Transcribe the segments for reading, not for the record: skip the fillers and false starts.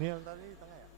Ini yang tadi di tengah ya?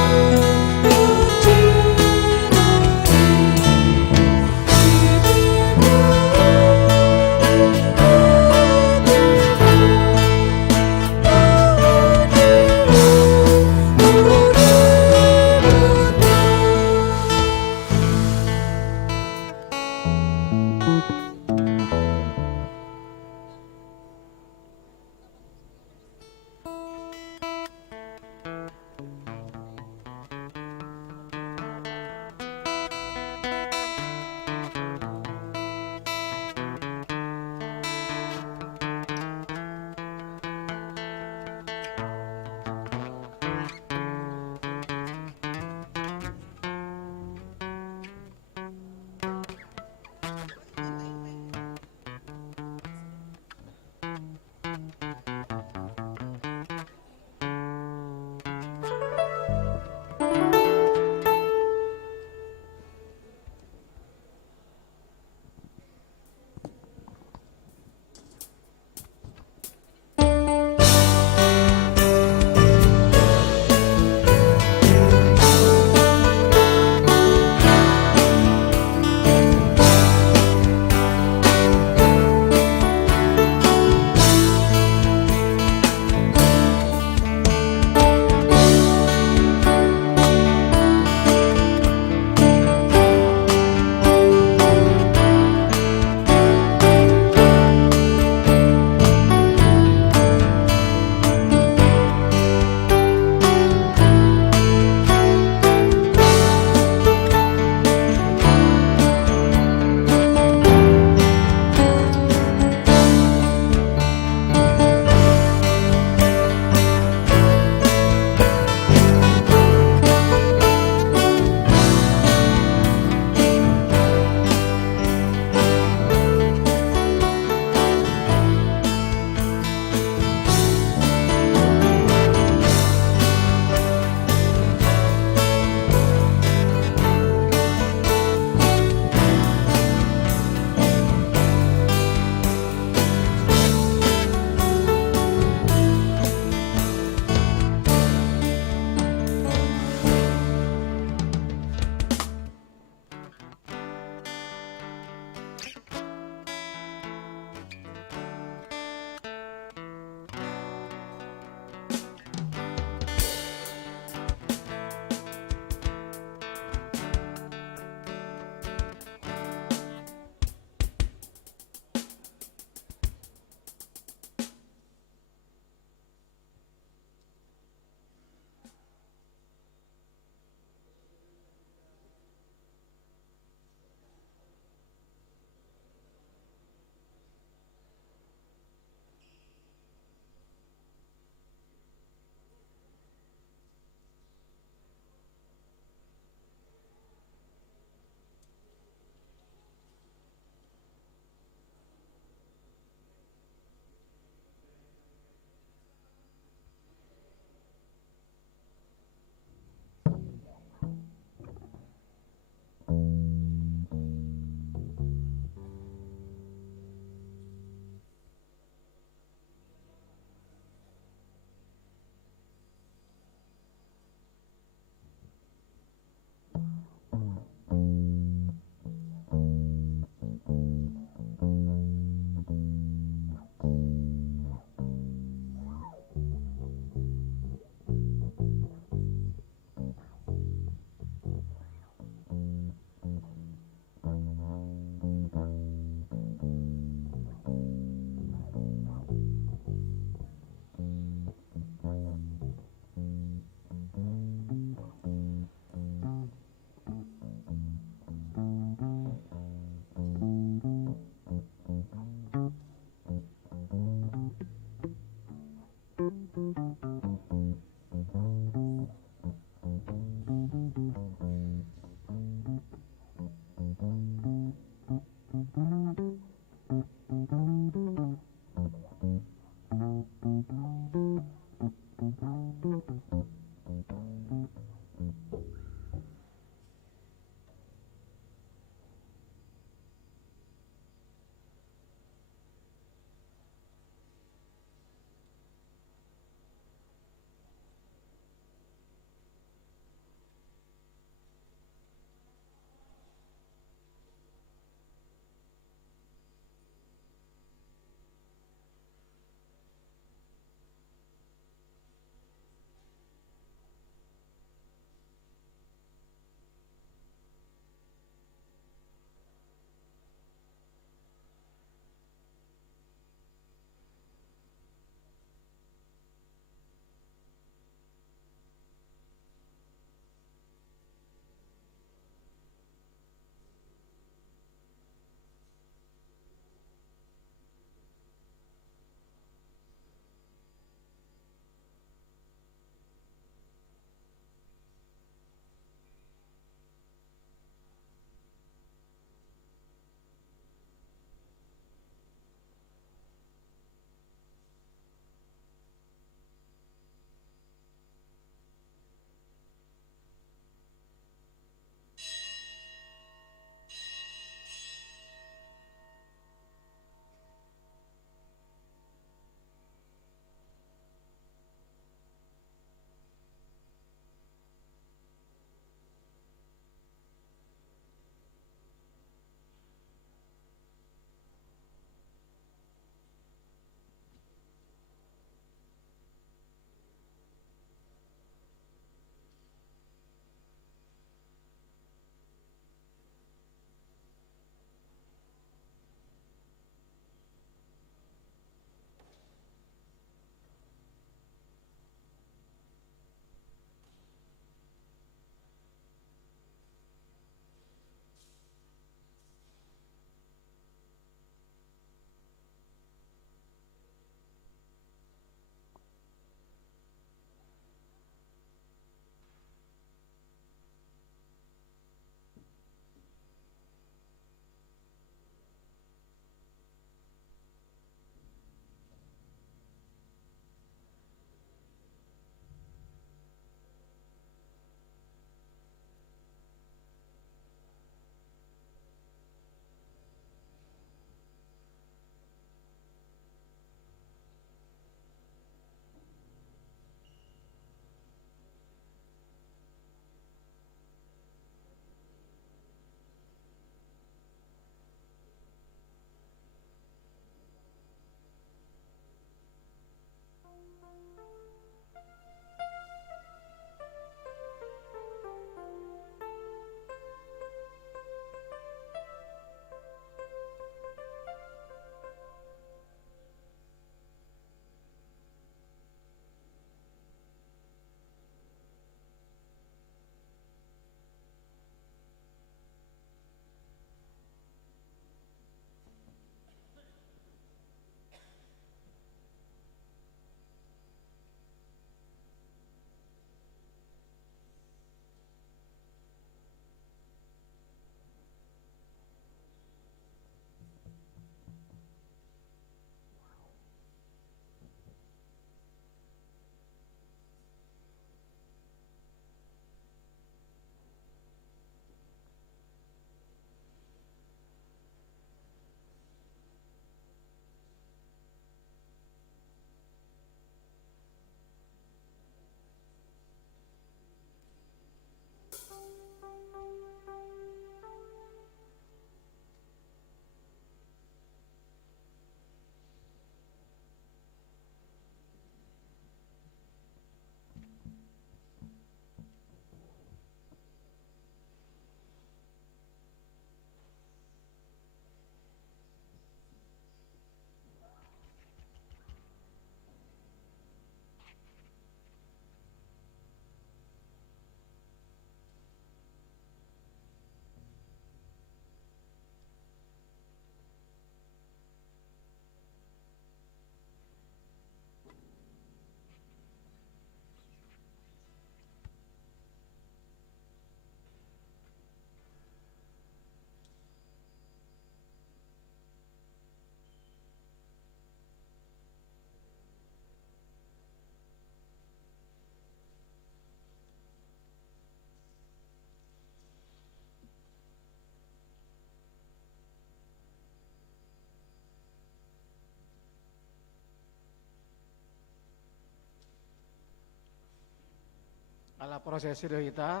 ala prosesi kita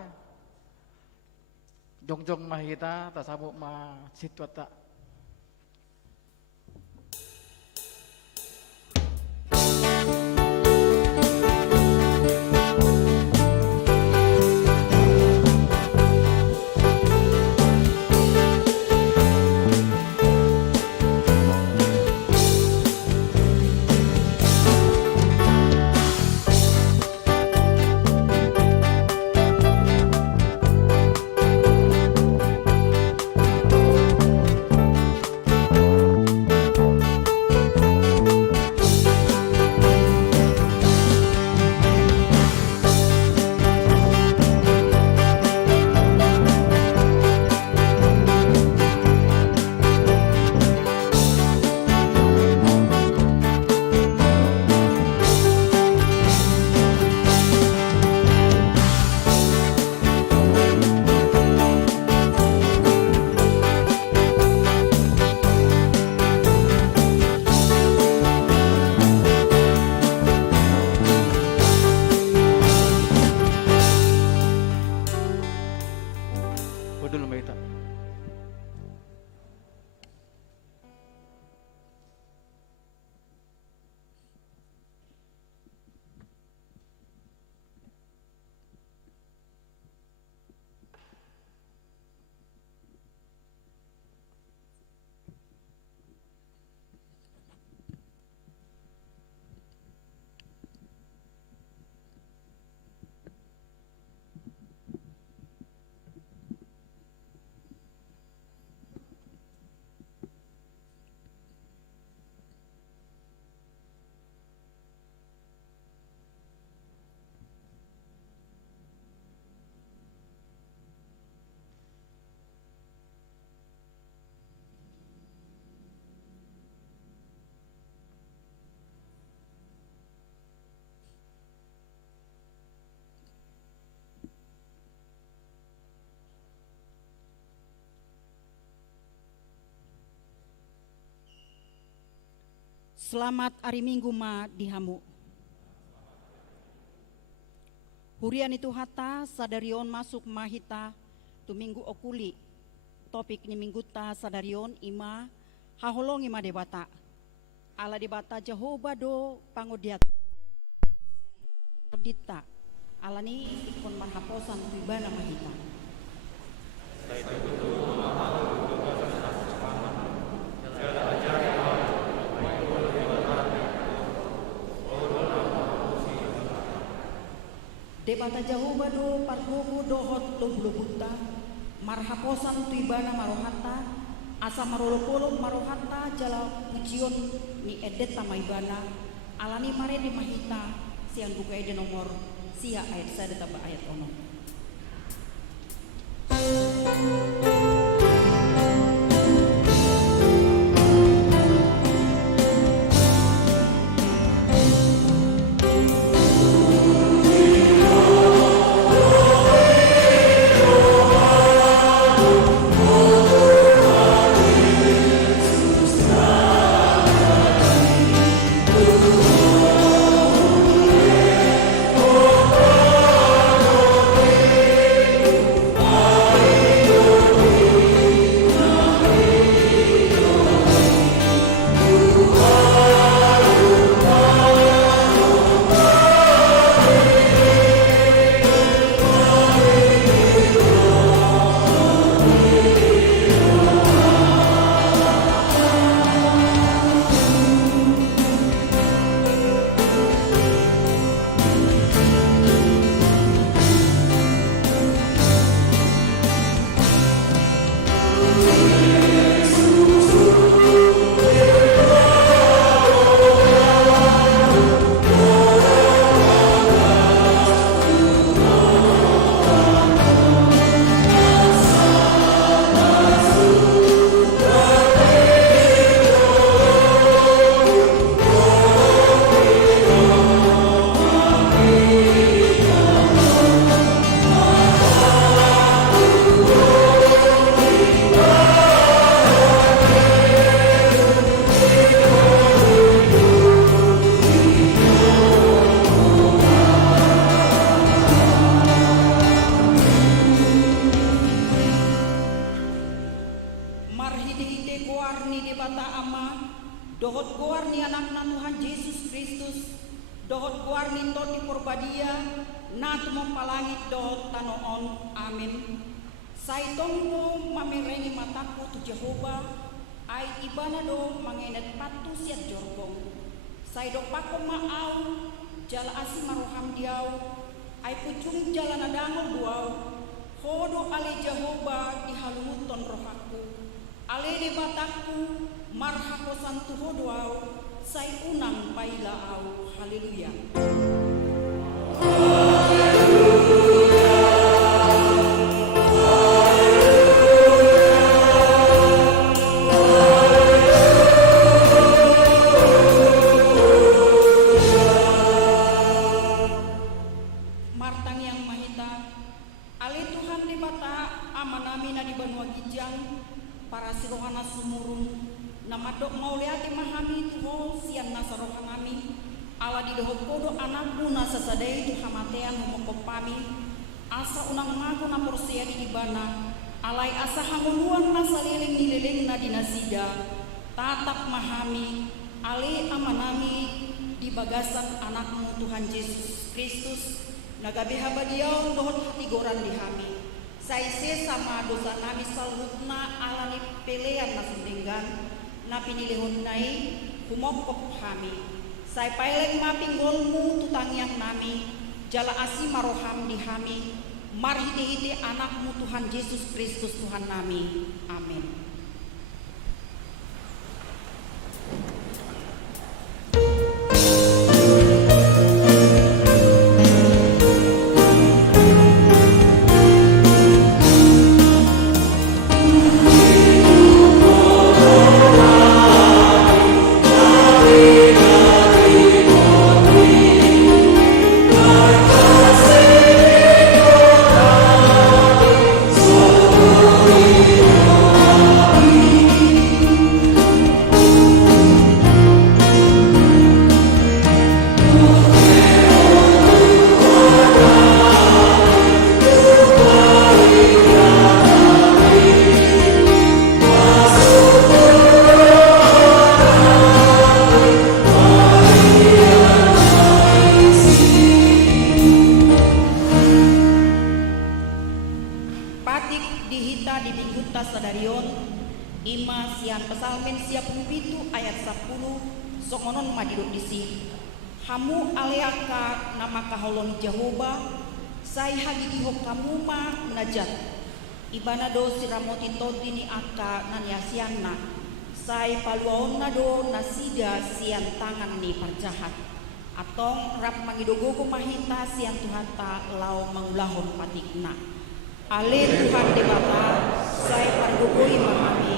jongjong mah kita tasabuk mah sitwata. Dulu Mbak Ita. Selamat hari Minggu ma dihamu. Hurian itu hata sadarion masuk mahita tu minggu okuli. Topik ni minggu ta sadarion ima haholong ima debata. Ala debata Jehovah do pangodiat. Dita. Ala ni ikon marhaposan tu ibana mahita. Debata Jehovah do parhumu dohot lo buta marhaposan tu ibana marohata asa marolopolo marohata jala pujion ni edet tama ibana alani mare di mahita siang buka ede nomor sia ayat saya ditambah ayat ono. Ama, dohot goar ni anakna Tuhan Yesus Kristus, dohot goar ni di porbadia, na tumong dohot tanoon. Amin. Saitong do mamerengi mataku tu Jehova, ay ibana do mangenet patu siat jorgong. Saido pako maaw, jala asi maroham diaw, ay pucung jala nadangol duaw. Hodo ale Jehova dihalumuton rohaku, ale de bataku marhako santu hodoaw, say unang pailaaw. Haleluya. Para sirohana sumurun namadok mauliati mahami tuho sian nasarohan kami ala di dohot kodo anakmu nasasadai tu hamatean humokopami asa unang mago na porsia di ibana alai asa hanguluan nasaliling nililing na dinasida tatap mahami ale amanami di bagasan anakmu Tuhan Yesus Kristus nagabeha badiau dohot hati goran dihami saise sama dosa nami salhutna alani pelean na sundinggan na pinilihon nai humokop hami say paileng mapinggolmu tutangyang nami jala asi maroham di hami marhiti-hiti anakmu Tuhan Yesus Kristus Tuhan nami. Amin. Ima sian pesalmen siap pitu ayat 10 songonon madidok disi hamu aleaka nama kaholoni Jehova sai hagigi kamu ma menajat ibana do siramoti todini aka naniasianna sai paluaonna do nasida sian tangan ni parjahat atong rap mangidogogo mahita sian Tuhan ta lau mangulahon patikna ale Tuhan debata sai pargogoi mahami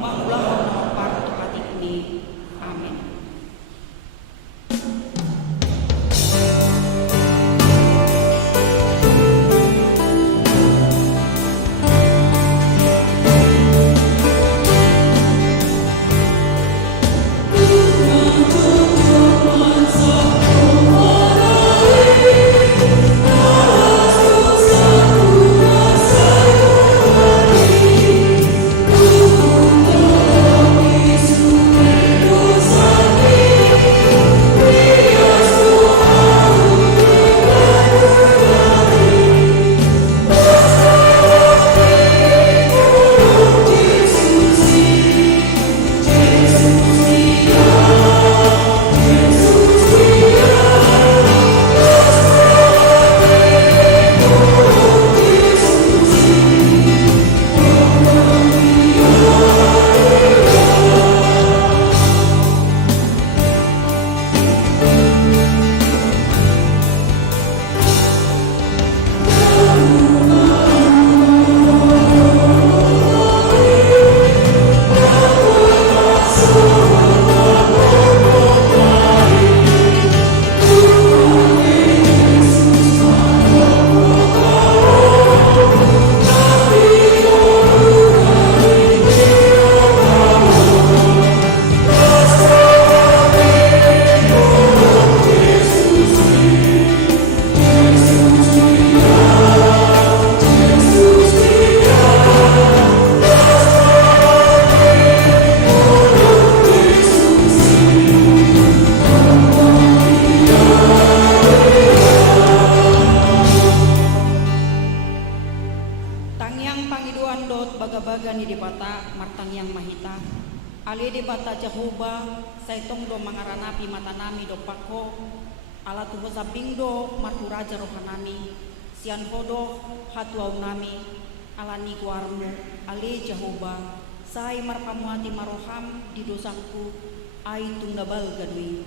mangulahon partu patikni. Amin. Oh Jehovah saitong do mangaranapi mata nami do pako ala tuho sabing do martu raja rohanami sian hodo hatuau nami ala ni kuarmu ale Jehovah sai marpamuati maroham di dosaku ai tunggabal gadui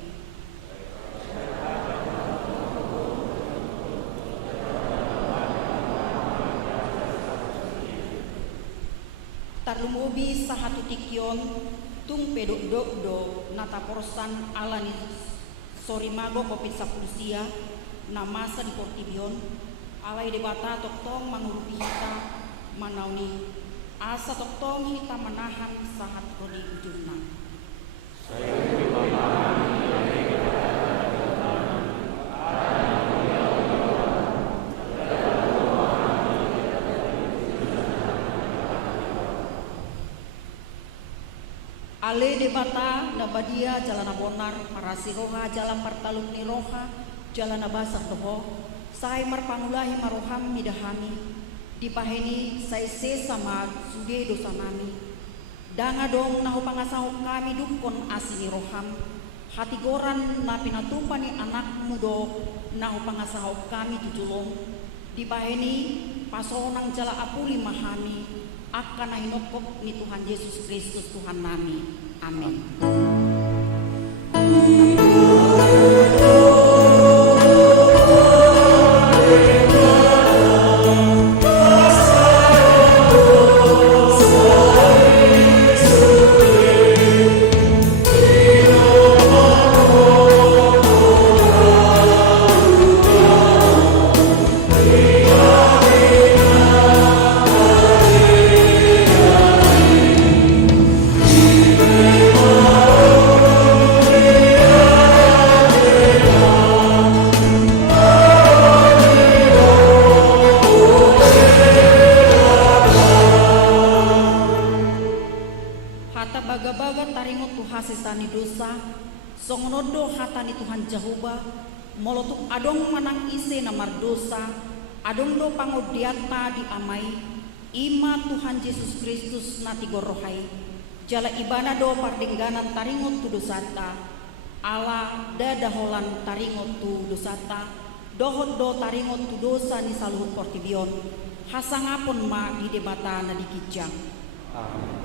tarlumubi sahatu tikyon tung pedok do nataporsan alani sorimago kopit sapulusia namasa di portibion alai debata toktong mangurupi hita manauni asa toktong hita manahan sahat kodi ujurna ale debata nabadia jalana bonar marasi roha jalan partaluk ni roha jalana basah doho sai marpangulahi maroham midahami dipaheni sai se sama suge dosa nami danga dong nahu pangasahu kami dukon asini roham hati goran na pinatumpani anak mudo nahu pangasahu kami tujulong dipaheni pasonang jala apuli mahami akan nahinokok ni Tuhan Yesus Kristus Tuhan nami. Amin. Hasisani dosa songonodo hatani Tuhan Jehovah molotuk adong manang ise namar dosa adong do pangodiata di amai ima Tuhan Yesus Kristus nati gorohai jala ibana do pardengganan taringot tu dosata ala dadaholan taringot tu dosata dohot do taringot tu dosa ni saluhut portibion hasangapun ma di debata na dikijang. Amin.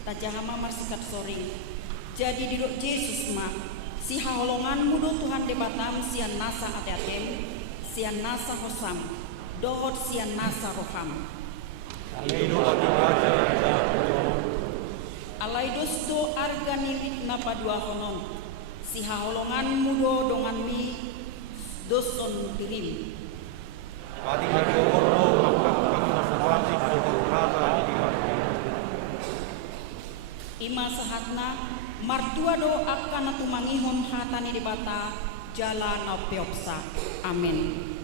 Tajahama marsikat sori. Jadi diduk Yesus ma si haholongan mudo Tuhan debatam sian nasa ateatem sian nasa hosam dohot sian nasa roham. Alaidos do argani napa dua honon si haholongan mudo dongan mi doson pirim. Ima sahatna martua do akan tumangihon hatani debata jala na peopsa. Amin.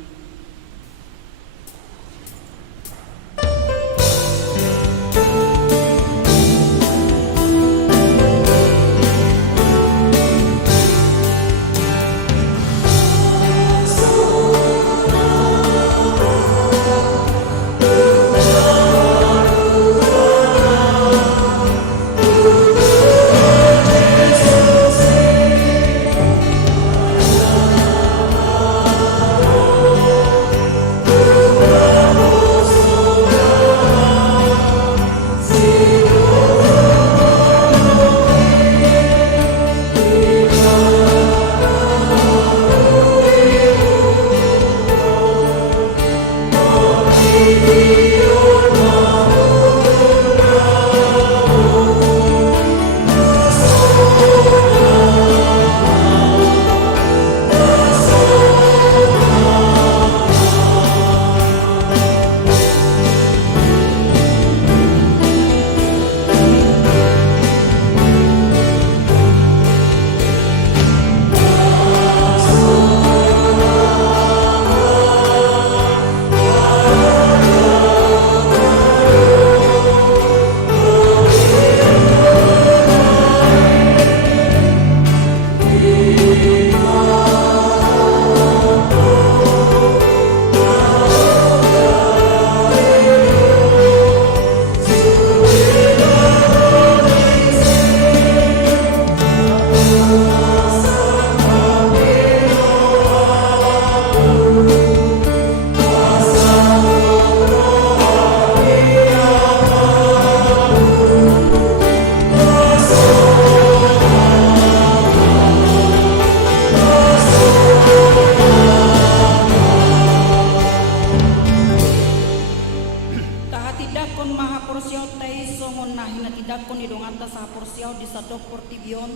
porsiau tei songon nahina tidakon idonganta sa porsiau di sadok portibion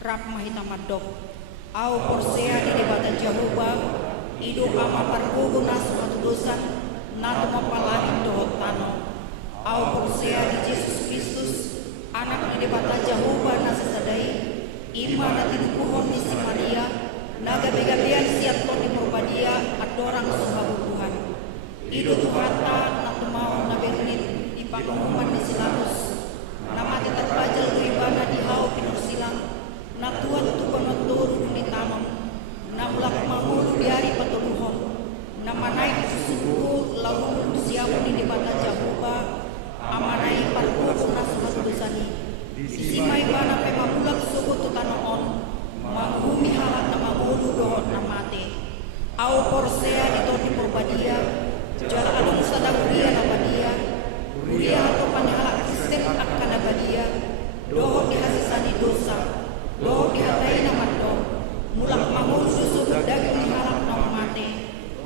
rap mahita madok. Au porsea di debata Jehovah idu ama pargogo nasu hatu dosan natu mapalain dohot tano. Au porsea di Yesus Kristus anak di debata Jehovah nasa sadai ima na tinukuhon ni si Maria nagabe-gabean siaton di Murbadia adorang suhabu Tuhan. Idu tuhata na tumao na bernit di pangumuman di Silamus na mati terbajal ribana di hau pinursilang na tuan tu penonton di tamam na ulak mahulu di hari patuluhon na manai susuku lalu siamu di debata Jehovah amanai parkuku na suhatudusani disimai bana pemabulak suku tu tanoon mahumi halat na mahulu dohon na mate au porsea di todi Purbadia jala alung sadaguria na badia guria atau panhalak Kristen akan na badia dohon dihasisani dosa dohon dihatai na mato mulak mahulu susu daging dihalak na mate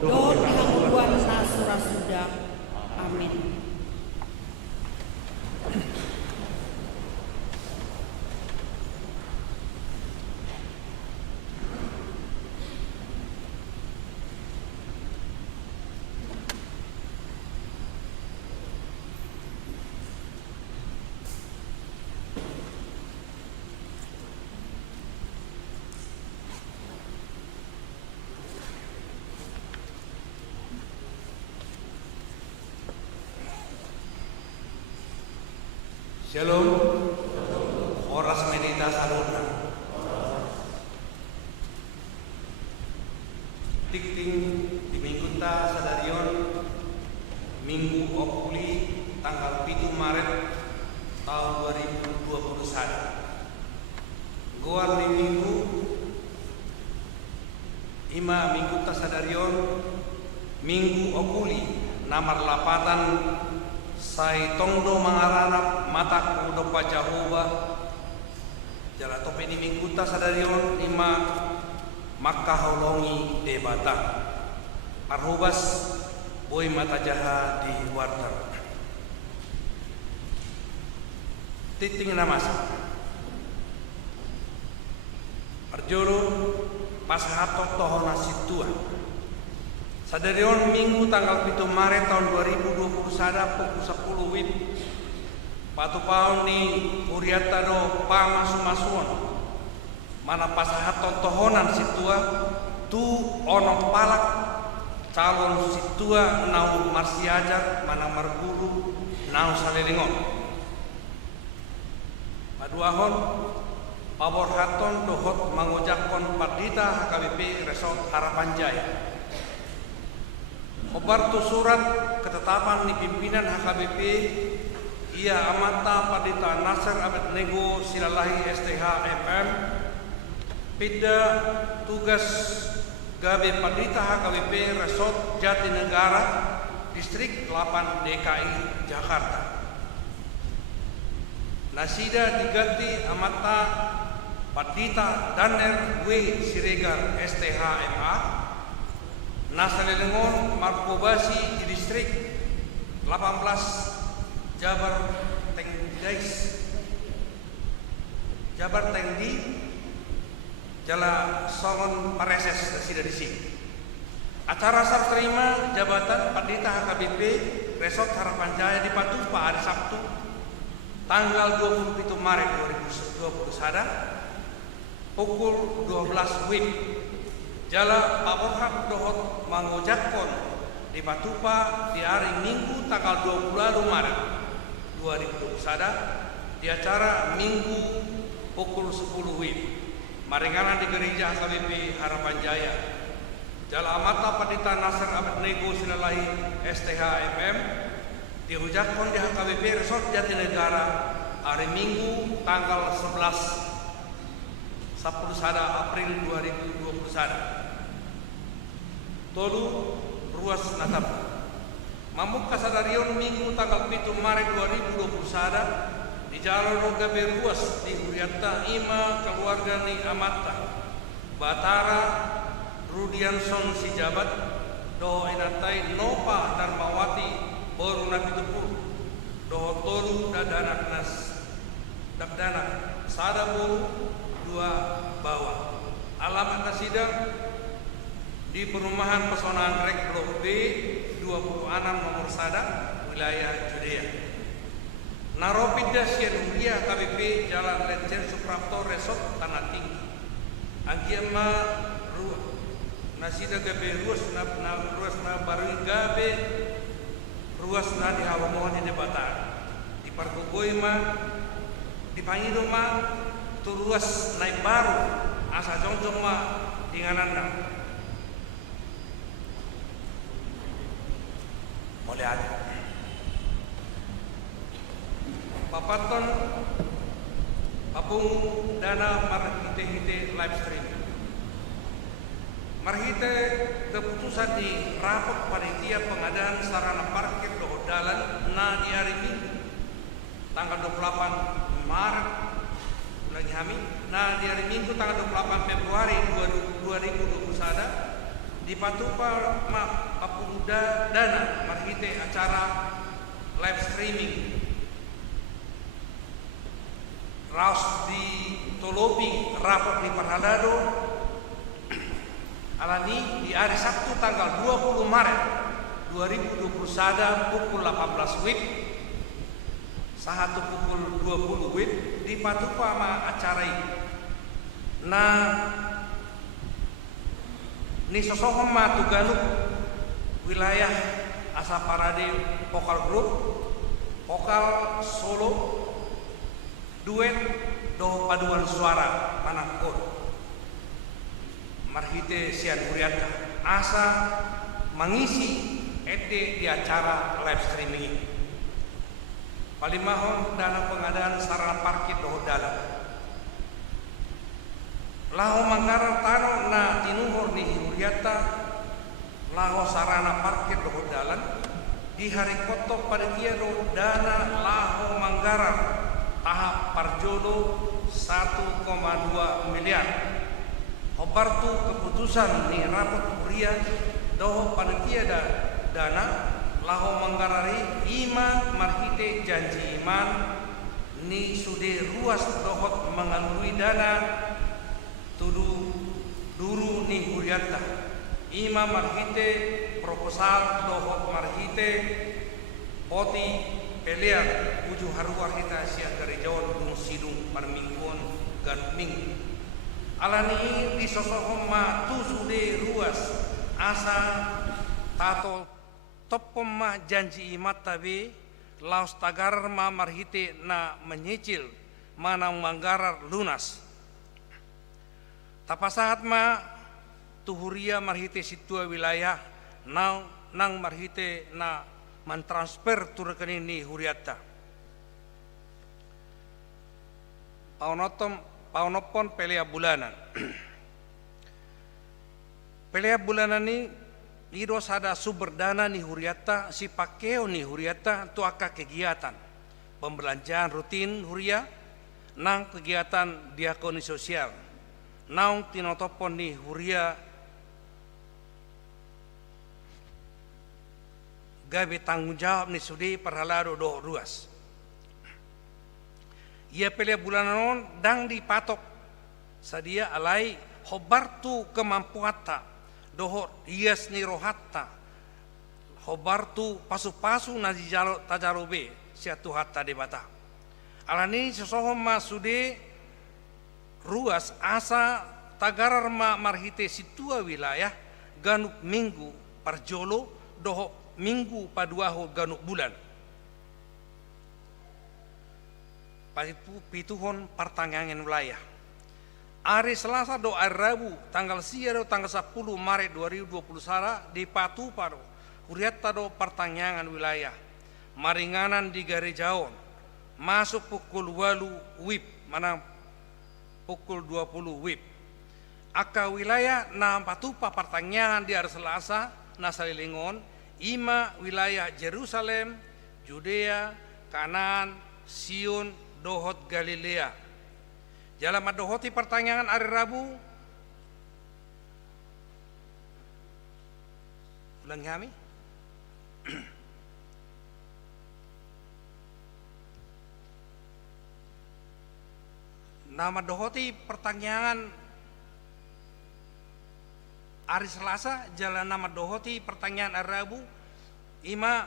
dohon dihanguruan na surasuda. Amin. Shalom, oras medita saluna. Tikting di minggu ta sadarion Minggu Okuli tanggal 7 Maret tahun 2021. Goar di minggu ima minggu ta sadarion Minggu Okuli namar lapatan sai tongdo mangarana mata kudopa Jehovah jala tope ni mingguta sadarion ima Makkah holongi debata arhubas boy mata jaha di wartar titing namasa arjoro pasahatok tohona situa sadarion minggu tanggal 7 Maret tahun 2020 sada pukul 10 WIB patu paun ni uriata do pamasumasuan mana pasahat totohonan situa tu onok palak calon situa nau marsiajar mana marguru nau salelingon paduahon pabor haton dohot mangojakon pardita HKBP Resort Harapan Jaya. Obar tu surat ketetapan ni pimpinan HKBP ia amata Pardita Nasir Abednego Silalahi STH FM pida tugas gabe Pardita HKBP Resort Jatinegara Distrik 8 DKI Jakarta. Nasida diganti amata Pardita Daner W Siregar STH MA Nasalelengon Markobasi di distrik 18 Jabar Tengdi Jala Songon Pareses sida di sini. Acara serah terima jabatan Pardita HKBP Resort Harapan Jaya di Patupa hari Sabtu tanggal 27 Maret 2020 sada pukul 12 WIB. Jala Pak Orhab dohot mangojakon di Patupa di hari Minggu tanggal 20 Maret 2021 di acara Minggu pukul 10 WIB maringanan di gereja HKBP Harapan Jaya. Jala amata Pardita Nasir Abednego Silalahi STH FM dihujakon di HKBP Resort Jatinegara hari Minggu tanggal 11 April 2021. Tolu ruas natap mamuk kasadarion minggu tanggal 7 Maret 2021 di jalan Rogabe ruas di Huriata Ima keluarga ni Amata Batara Rudianson si jabat do enatai Nopa Darmawati baru Nabi Tupur doho tolu dadanak nas dabdanak sadabu 2 bawah. Alamat nasidang di Perumahan Pesona Anggrek Blok B 26 nomor Sada, wilayah Judea. Naropida Sianuria KBP Jalan Lecen Suprapto Resort Tanah Tinggi. Agiama nasida gabe ruas na baru gabe ruas na di hawa mohon di debatan di parkugoi ma di pangido ma tu ruas naik baru asa jongjong ma di ngananda mulai ada papaton apung dana marhite live stream marhite keputusan di rapat panitia pengadaan sarana parkir doho dalan na di hari Minggu tanggal 28 Maret lagi kami nah di hari Minggu tanggal 28 Februari 2021 di Patupa apung dana marhite acara live streaming raus di Tolopi rapat di Parhalado alani di hari Sabtu tanggal 20 Maret 2021 pukul 18 WIB sahatu pukul 20 WIB di Patupa ma acara ini. Nah ni sosohom ma tuganuk wilayah asa parade vokal group vokal solo duet do paduan suara panakor marhite sian uriata asa mengisi ede di acara live streaming ini. Palimahon dana pengadaan sarana parkir doho dalam laho manggaran tano na tinuhur ni uriata laho sarana parkir doho dalam di hari koto panitia do dana laho manggaran tahap parjodo 1,2 miliar. Hobartu keputusan ni rapat urian doho panitia dana laho manggarari ima marhite janji iman ni sude ruas dohot mengalui dana tudu duru ni uriata ima marhite proposal dohot marhite poti pelear uju haruar kita sia dari Jawa Gunung Sidung parmingguan garuk minggu alani di sosohom ma tu sude ruas asa tato topom ma janji imat tabe laos tagar ma marhite na menyicil mana manggarar lunas tapasahat ma tuhuria marhite situa wilayah nang marhite na mentransfer tu rekening ni huriata. Paunopon pelea bulanan. Pelea bulanan ni ido sada sumber dana ni huriata si pakeo ni huriata tu aka kegiatan pembelanjaan rutin huria nang kegiatan diakoni sosial nang tinotopon ni huria gabe tanggung jawab ni sudi Parhalado do ruas. Ia pelea bulanan dang dipatok sadia alai hobartu kemampuata doho hias ni rohatta hobartu pasu-pasu na dijalo tajarobe siatu hatta debata. Alani sesohom ma sude ruas asa tagarar ma marhite situa wilayah ganuk minggu parjolo doho minggu paduaho ganuk bulan pituhon pertangangan wilayah hari Selasa do hari Rabu tanggal sia do tanggal 10 Maret 2020 sara di Patu Pado huriata do pertangangan wilayah maringanan di Garejaon masuk pukul 8 WIB mana pukul 20 WIB aka wilayah na Patupa pertangangan di hari Selasa na salilingon ima wilayah Jerusalem, Judea, Kanaan, Sion, dohot Galilea. Jalan dohoti pertanyaan hari Rabu. Ulang kami. nama dohoti pertanyaan hari Selasa, jalan nama dohoti pertanyaan hari Rabu, ima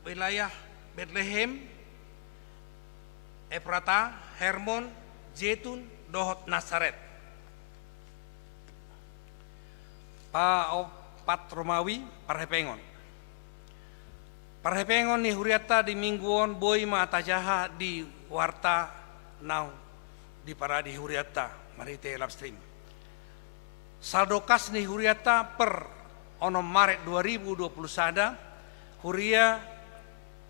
wilayah Bethlehem, Efrata, Hermon, Jetun, Dohot, Nazaret. Pat Romawi, Parhepengon. Parhepengon ni huriata di mingguon boy ma tajaha di warta now di paradi huriata marite live stream. Saldo kas ni huriata per ono Maret 2020 sada huria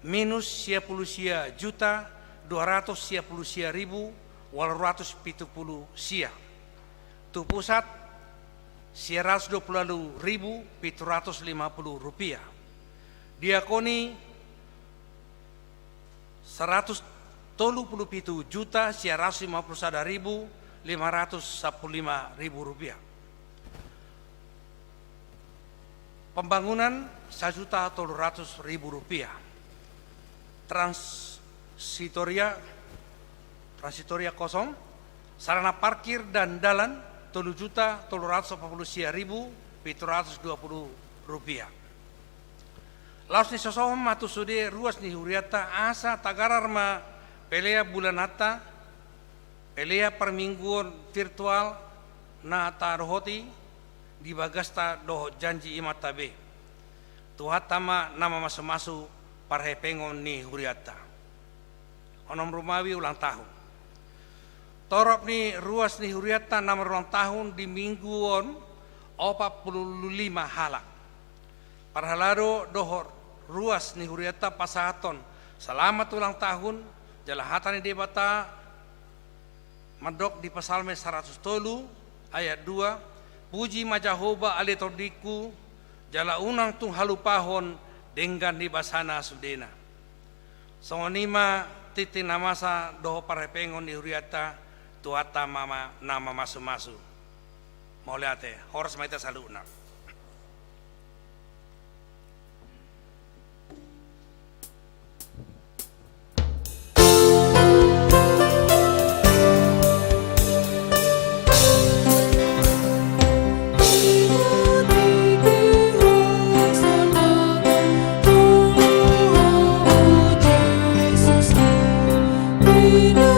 minus 10 juta 210 ribu 870 sia. Tu pusat 120.750 rupiah. Diakoni 137 juta 151.515 rupiah. Pembangunan 1.300.000 rupiah. Transitoria kosong, sarana parkir dan dalan 7.340.720 rupiah. Laos ni sosohom matu sude ruas ni huriata asa tagarar ma pelea bulanata, pelea permingguan virtual na tarohoti di bagasta doh janji imatabe. Tuhatama nama masu-masu Parhepengon ni huriata. Onom Rumawi ulang tahun. Torop ni ruas ni huriata nama ulang tahun di mingguon 45 halak. Parhalado dohor ruas ni huriata pasahaton. Selamat ulang tahun. Jalahatan ni debata madok di pasalme 100 tolu ayat 2. Puji majahoba aletordiku jala unang tung halupahon dengan di basana sudena. Songonima titik namasa doho Parhepengon di huriata tuata mama nama masu-masu. Mauliate horas maita saluna. Bina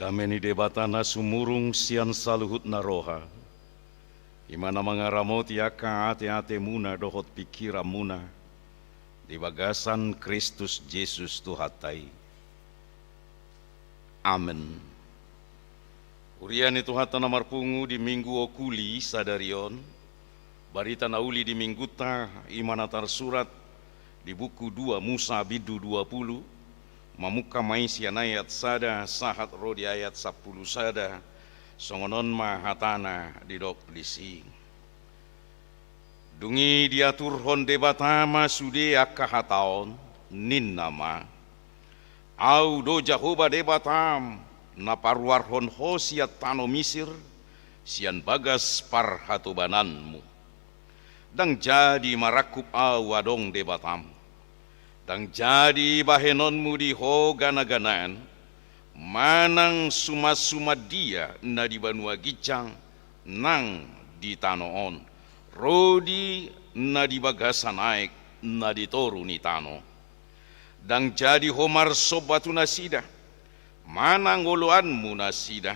Dameni debatana sumurung sian saluhut naroha. Imana mangaramoti aka ate-ate muna dohot pikira muna. Di bagasan Kristus Yesus Tuhatai. Amen. Urian itu hata namarpungu di minggu okuli sadarion. Barita nauli di mingguta imana tarsurat di buku 2 Musa bidu 20. Mamuka maisian ayat sada sahat rodi ayat 10 sada. Songonon mahatana di dok lising. Dungi diatur honde batama sude akahataon nin nama. Au do Jahoba debatam na paruar hon hosiat tano misir sian bagas parhatobananmu. Dang jadi marakup au adong debatam. Dang jadi bahenonmu di ho gana-ganaan. Manang suma-suma dia na di banua gicang nang di tanoon. Rodi na di bagasan naik na di toru ni tano. Dang jadi homar sobatu nasida. Manang oloanmu nasida.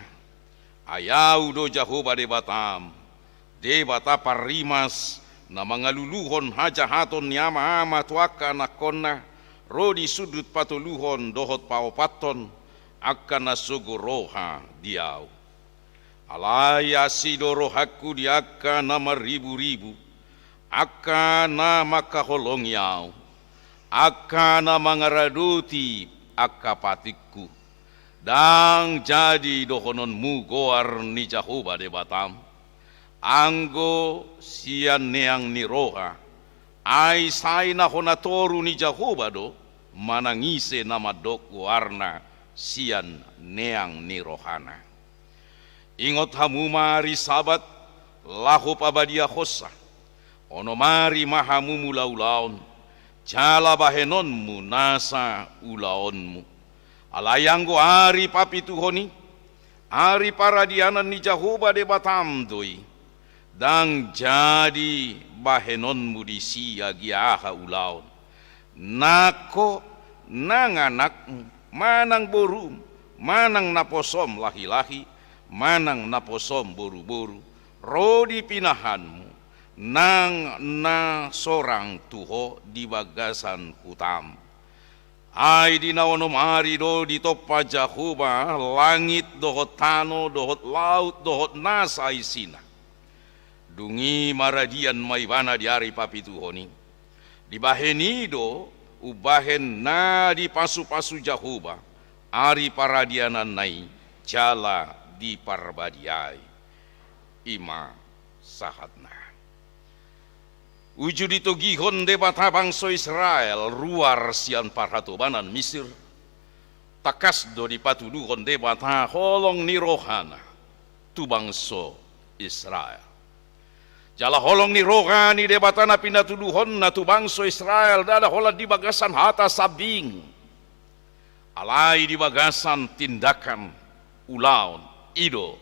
Ayau do Jahoba debatam. Debata parimas na mga luluhon hajahaton niyama-ama tuaka nakonna. Rodi sudut patuluhon dohot paopaton. Akan nasugoroha diau. Alaya sidorohaku diaka nama ribu-ribu. Aka nama kaholong yau. Aka nama ngaraduti akapatikku. Dang jadi dohononmu goar ni Jahoba debatam. Anggo sian neang ni roha. Ai sai na honatoru ni Jahoba do. Manangise nama dok warna. Sian neang ni rohana. Ingot hamu mari sabat lahop abadia hossa. Ono mari mahamu mulaulaon. Jala bahenonmu nasa ulaonmu. Alayanggo ari papituhoni. Ari paradianan ni Jahoba debatam doi. Dang jadi bahenonmu di sia giaha ulaon. Nako nanganakmu. Manang borum, manang naposom lahi-lahi, manang naposom boru-boru, rodi pinahanmu, nang na sorang tuho di bagasan utam. Ai di naonom ari do di topa Jahoba, langit dohot tano, dohot laut, dohot nasa isina. Dungi maradian maibana di ari papituhoni. Di bahenido, ubahen na di pasu-pasu Jahoba, ari paradianan nai, jala di parbadiai, ima sahatna. Uju ditogihon debata bangsa Israel, ruar sian parhatobanan Misir, takas do di patuduhon debata holong ni rohana, tu bangsa Israel. Jala holong ni rohani debatana pinatuduhon na tu bangsa Israel dada hola di bagasan hata sabing. Alai di bagasan tindakan ulaon ido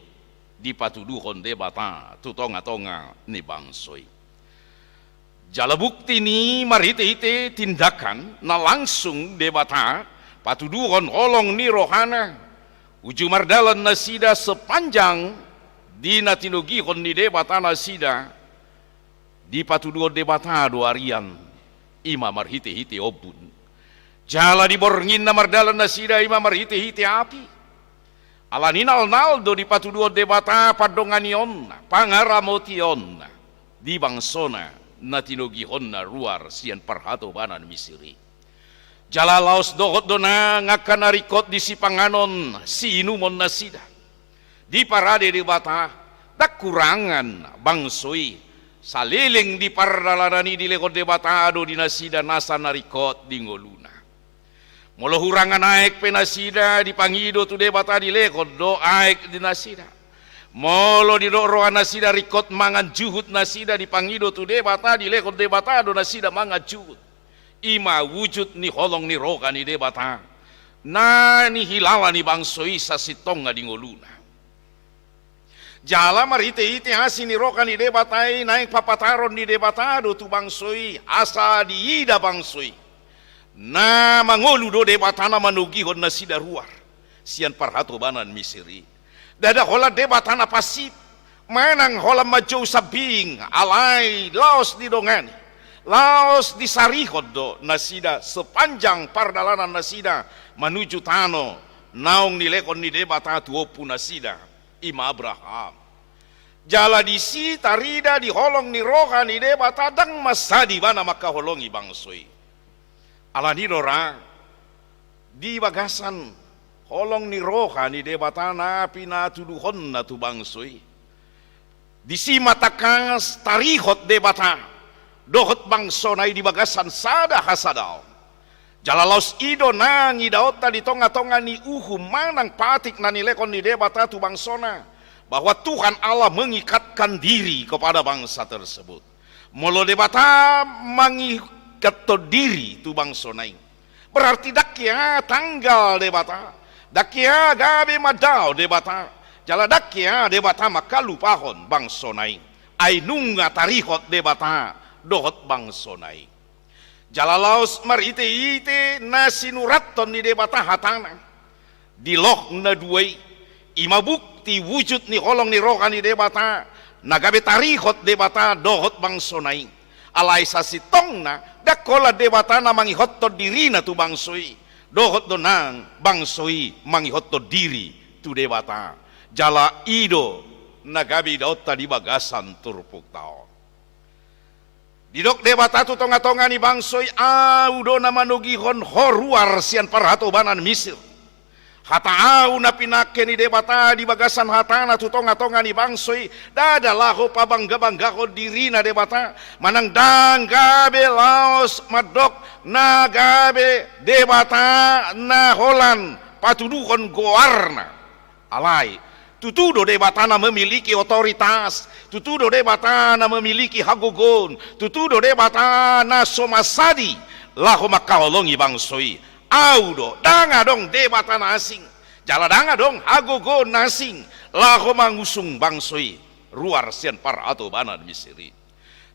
di patuduhon debata tu tonga-tonga ni bangsoi. Jala bukti ni marite-hite tindakan na langsung debata patuduhon holong ni rohana. Uju mardalan nasida sepanjang di natinugihon ni debata nasida. Di patuduhon debata doarian ima marhite-hite obun. Jala di borngin na mardalan nasida ima marhite-hite api. Alaninal do di patuduhon debata padonganion pangaramotion di bangsona na tinugihon na ruar sian parhatobanan Misiri. Jala laos dohot do na ngakan narikot di sipanganon si inumon nasida. Di parade debata dak kurangan bangsoi. Saliling di pardalanani di lekod debatado di nasida nasa narikot di ngoluna. Molo hurangan naik penasida di pangido tu debata di lekod do aik di nasida. Molo di roa nasida rikot mangan juhut nasida di pangido tu debata di lekod debatado nasida mangan juhut. Ima wujud ni holong ni roka ni debata. Na ni hilawa ni bangsoi sa sitonga di ngoluna. Jala marite-hite hasi ni roka ni debatai naik papataron ni debatado tu bangsoi asa di ida bangsoi na mangolu do debatana manugihon na sida ruar sian parhatobanan misiri. Dada hola debatan apa sip, manang hola maju sabing, alai laos di dongani, laos di sarihod do nasida sepanjang pardalanan nasida menuju tano, naung nilekon ni debata tuopu nasida, ima Abraham. Jala di si tarida di holong ni roha ni debata dang masadi bana maka holongi bangsoi. Alani dora di bagasan holong ni roha ni debata na pinatuduhon na tu bangsoi. Di si matakas tarihot debata dohot bangsonay di bagasan sada hasadao. Jalalaus ido na ngidaota di tonga-tonga ni uhum manang patik na nilekon ni debata tu bangsona. Bahwa Tuhan Allah mengikatkan diri kepada bangsa tersebut. Molo debata mengikat diri tu bangsa naing. Berarti dakia tanggal debata. Dakia gabe madao debata. Jala dakia debata maka lupahon bangsa naing. Ainunga tarihot debata dohot bangsa naing. Jala laos marite-ite nasinuraton ni debata hatana. Diloh na duay imabuk ti wujud ni holong ni roha ni debata nagabe tarihot debata dohot bangso naing alai sasitong na dakola debata na mangihot to diri na tu bangsoi dohot donang bangsoi mangihot to diri tu debata jala ido nagabe daota di bagasan turpuk tao didok debata tu tonga-tonga ni bangsoi audo na manugihon horuar sian parhatobanan Misir. Hataau na pinake ni debata di bagasan hatana tu tonga-tonga ni bangsoi dada laho pabangga-bangga ko diri na debata manang dang gabe laos madok na gabe debata na holan patuduhon goarna alai tutudo debata na memiliki otoritas tutudo debata na memiliki hagogon tutudo debata na somasadi laho makaholongi bangsoi audo danga dong debata nasing jala danga dong hagogo nasing laho mangusung bangsoi ruar sian par atau banan misiri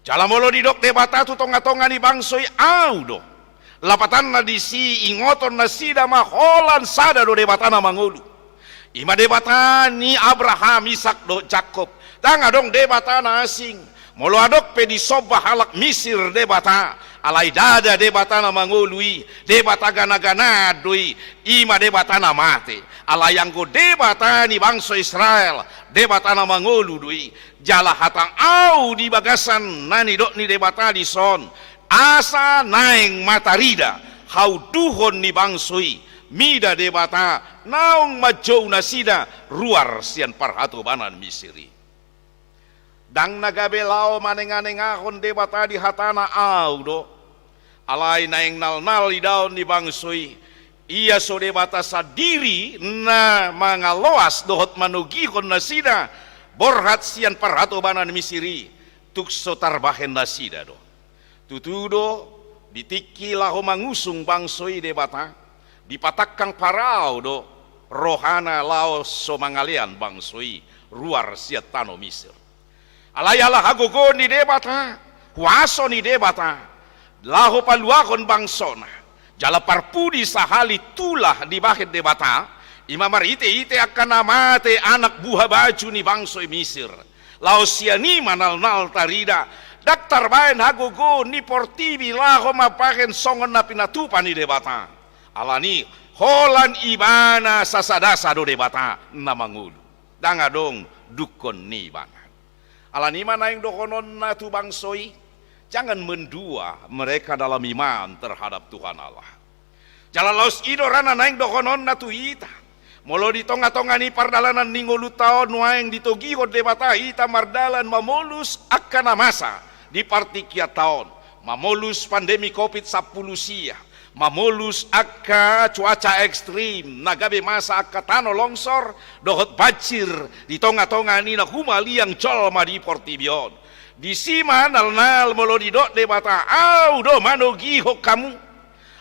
jala molo didok debata tu tonga-tonga ni bangsoi audo lapatan na disi ingoton na sida maholan sada do debata na mangulu ima debata ni Abraham Ishak do Jakob danga dong debata nasing molo adok pe di sobah halak Misir debata alai dada debata na mangului debata gana-gana doi ima debata na mate alai yang go debata ni bangsa Israel debata na mangulu doi jala hatang au di bagasan nani dok ni debata di son asa naeng matarida hau duhon ni bangsoi mida debata naung majau nasida ruar sian parhatu banan Misiri dang nagabe lao manenga-nengahon debata di hatana audo alai naeng nal-nal di daun di bangsoi ia so debata sadiri na mangaloas dohot manugihon nasida borhat sian parhato banan Misiri tukso tarbahen nasida do tutudo ditiki laho mangusung bangsoi debata dipatakang parau do rohana lao so mangalian bangsoi ruar siat tano Misir alayalah hagogo ni debata huaso ni debata laho paluakon bangsona jala parpudi sahali tulah di bahit debata imamar ite akan namate anak buah baju ni bangsoi Misir lao siani manal-nal tarida daktar baen hagogo ni portibi laho mapaken songon na pinatupan ni debata alani holan ibana sasadasa do debata namangulu danga dong dukon ni ibana alani mana yang dokonon na tu bangsoi jangan mendua mereka dalam iman terhadap Tuhan Allah jala laos idorana naing dokonon na tu ita molo di tonga-tonga ni pardalanan ningolu taon waeng ditogihon debata ita mardalan mamolus akana masa di partikia taon mamolus pandemi COVID-10 sia mamolus akka cuaca ekstrim nagabe masa akka tano longsor dohot bacir di tonga-tonga ni na humaliang colma di portibion di sima nal-nal molo di dok debata au do manogiho kamu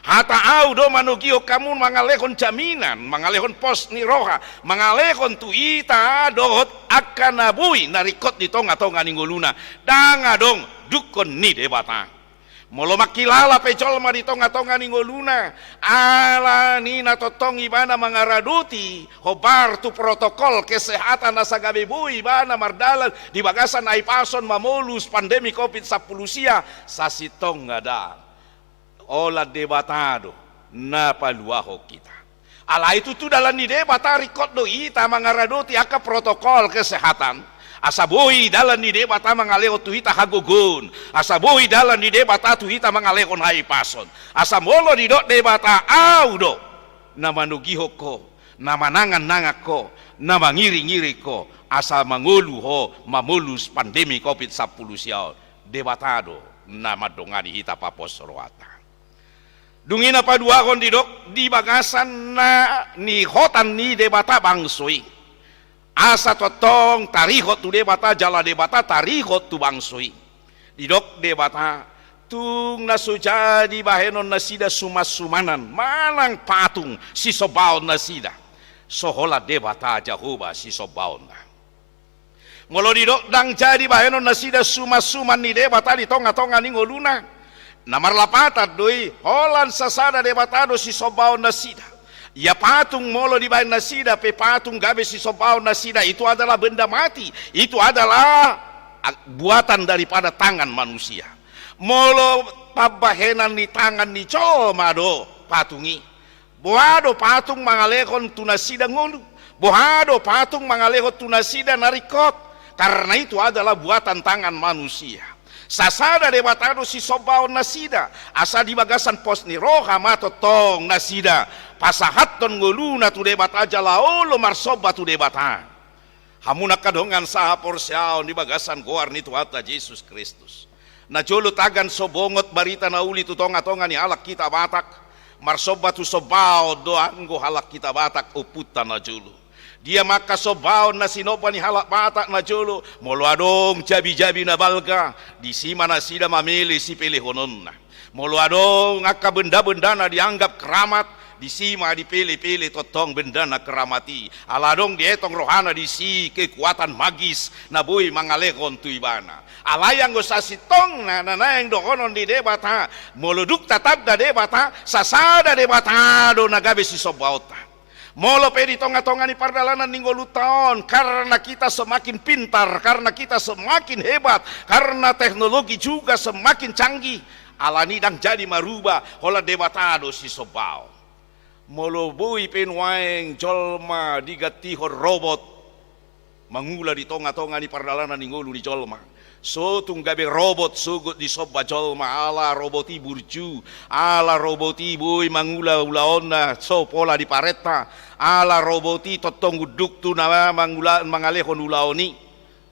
hata au do manogiho kamu mangalehon jaminan mangalehon pos ni roha mangalehon tu ita dohot akka nabui narikot di tonga-tonga ni ngoluna danga dong dukon ni debata Molo makilala pe jolma di tonga-tonga ni ngoluna. Ala nina totong ibana mangaraduti. Hobar tu protokol kesehatan nasa gabebu ibana mardalan. Di bagasan ay pason mamolus pandemi COVID-10 sia. Sasitong ngada. Ola debatado na paluaho kita. Ala itu tu dalam ni debata rikot do ita mangaraduti aka protokol kesehatan. Asabuhi dalan ni debata mangaleo tu hita hagugun. Asabuhi dalan ni debata tu hita mangaleo hai pason. Asamolo di dok debata audo. Nama nugiho ko, nama nangan ko, nama ngiri ko. Asa mangulu ho mamulus pandemi COVID-10 siao. Debatado nama dongani hita papos roata. Dungina paduagon di dok di bagasan na ni hotan ni debata bangsoi. Asa totong tarihot tu debata jala debata tarihot tu bangsoi. Didok debata tung nasujadi bahenon nasida sumas-sumanan malang patung si sobaon nasida. Sohola debata jahuba si sobaon na. Molo didok dang jadi bahenon nasida sumas-suman ni debata di tonga-tonga ni ngoluna. Namar lapatat doi holan sasada debatado si sobaon nasida. Ya patung molo di bayan nasida, pe patung gabe si sobao nasida itu adalah benda mati. Itu adalah buatan daripada tangan manusia. Molo pabahenan ni tangan ni coma do patungi. Boado patung mangalekon tunasida ngolu. Boado patung mangalekon tunasida narikot. Karena itu adalah buatan tangan manusia. Sasada debatado si sobao nasida. Asa di bagasan pos ni roha matotong nasida. Pasahaton nguluna tu debata aja laolo marsoba tu debata. Hamuna kadongan saha porsiao di bagasan goar ni tuata Yesus Kristus. Na jolo tagan sobongot barita na uli tu tonga-tonga ni halak kita batak. Marsoba tu sobao doan go halak kita batak uputa na jolo. Dia maka sobao na sinoba ni halak batak na jolo. Molo adong jabi-jabi na balga. Di sima na sida mamili si pilihonon na. Molo adong aka benda-benda na dianggap keramat. Di sima dipilih-pilih totong benda na keramati. Aladong dietong rohana di si kekuatan magis na boy mangalekon tu ibana. Alayang go sasitong na nanayang dokonon di debata. Moloduk tatap da debata. Sasada debata do nagabe si sobauta. Molo pedi tonga-tonga ni pardalanan ninggolu taon. Karena kita semakin pintar. Karena kita semakin hebat. Karena teknologi juga semakin canggih. Alani dang jadi maruba. Hola debatado si sobao. Molo bui penwaeng jolma digatihor robot mangula di tonga-tonga ni pardalanan ni ngulu di jolma. So tunggabe robot sugut di soba jolma ala roboti burju ala roboti bui mangula ulaona so pola di pareta ala roboti totong guduk tu nama mangula mangalehon ulaoni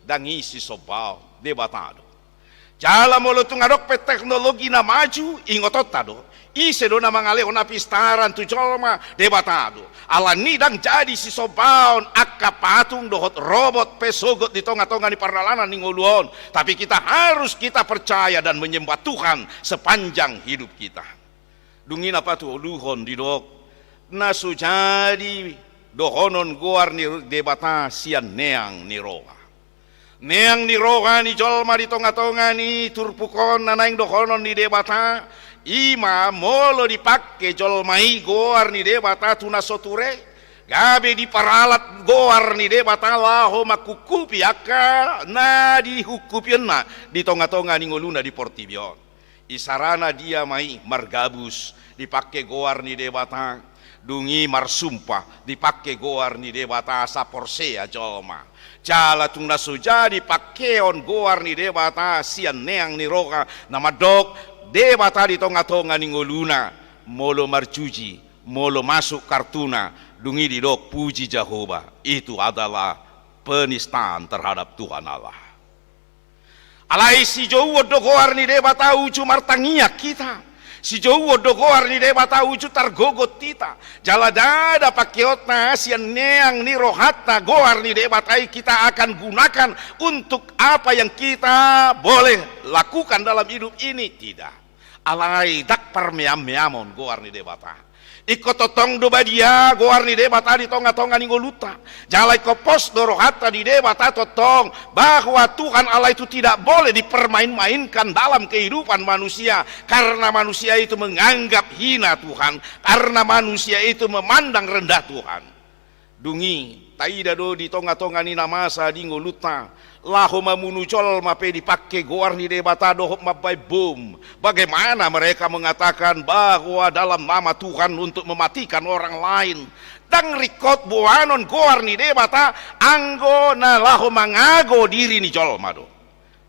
dangisi sobao debatado. Jala molo tungadok pe teknologi na maju ingotot tado. Ise do na mangalehon na pistaran tu jolma debatado. Ala nidang jadi si sobaon akka patung dohot robot pesogot di tonga-tonga ni pardalanan ni ngoluon. Tapi kita harus percaya dan menyembah Tuhan sepanjang hidup kita. Dungin apa tu luhon di dok. Nasu jadi dohonon goar ni debata sian neang ni roha. Neang ni roha ni jolma di tonga-tonga ni turpukon nanaing dohonon ni debata. Ima molo dipakai jolmai goar ni debata tuna soture gabe diparalat goar ni debata laho makukupi aka na dihukupian na di tonga-tonga ni ngoluna di portibion isarana dia mai margabus dipakai goar ni debata dungi marsumpah dipakai goar ni debata saporsea jolma jala tuna suja dipakai on goar ni debata sian neang ni roka nama dok debata di tonga-tonga ni ngoluna molo marcuji molo masuk kartuna dungi di dok puji Jehovah itu adalah penistaan terhadap Tuhan Allah. Alai si jowo dogoar ni debata ucu martangia kita si jowo dogoar ni debata ucu targogot kita jala dada pakiotna sian neang ni rohatna goar ni debatai kita akan gunakan untuk apa yang kita boleh lakukan dalam hidup ini tidak. Alai dak permeam-meamon goar ni debata. Iko totong do badia goar ni debata di tonga-tonga ni ngoluta. Jalai ko pos dorohata di debata totong bahwa Tuhan Allah itu tidak boleh dipermain-mainkan dalam kehidupan manusia, karena manusia itu menganggap hina Tuhan, karena manusia itu memandang rendah Tuhan. Dungi taida do di tonga-tonga ni namasa di ngoluta. Laho mamunucol mape dipakai goar ni debata dohop mapai bom. Bagaimana mereka mengatakan bahwa dalam nama Tuhan untuk mematikan orang lain. Dang rikot buanon goar ni debata anggo na laho mangago diri ni jol mado.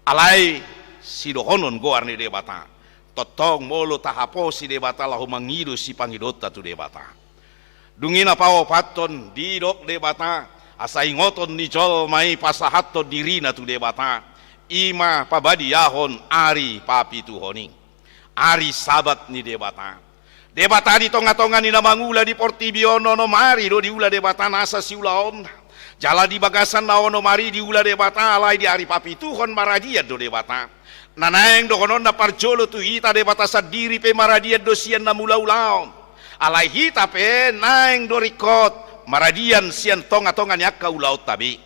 Alai sidohonon goar ni debata. Totong molo tahapo si debata laho mangido si pangidota tu debata. Dungina pao paton didok debata. Asa ingoton ni jol mai pasahato dirina tu debata ima pabadi yahon ari papi tuhoni ari sabat ni debata di tonga-tonga ni namangula di Portibiono no mari do diula debata nasa siulaon jala di bagasan naono mari diula debata alai di ari papi tuhon maradia do debata nanaeng do konon na parjolo tu hita debata sadiri pe maradia do sian na mula-ulaon alai hita pe naeng do rikot maradian sian tonga-tonga ni akka ulaut tabi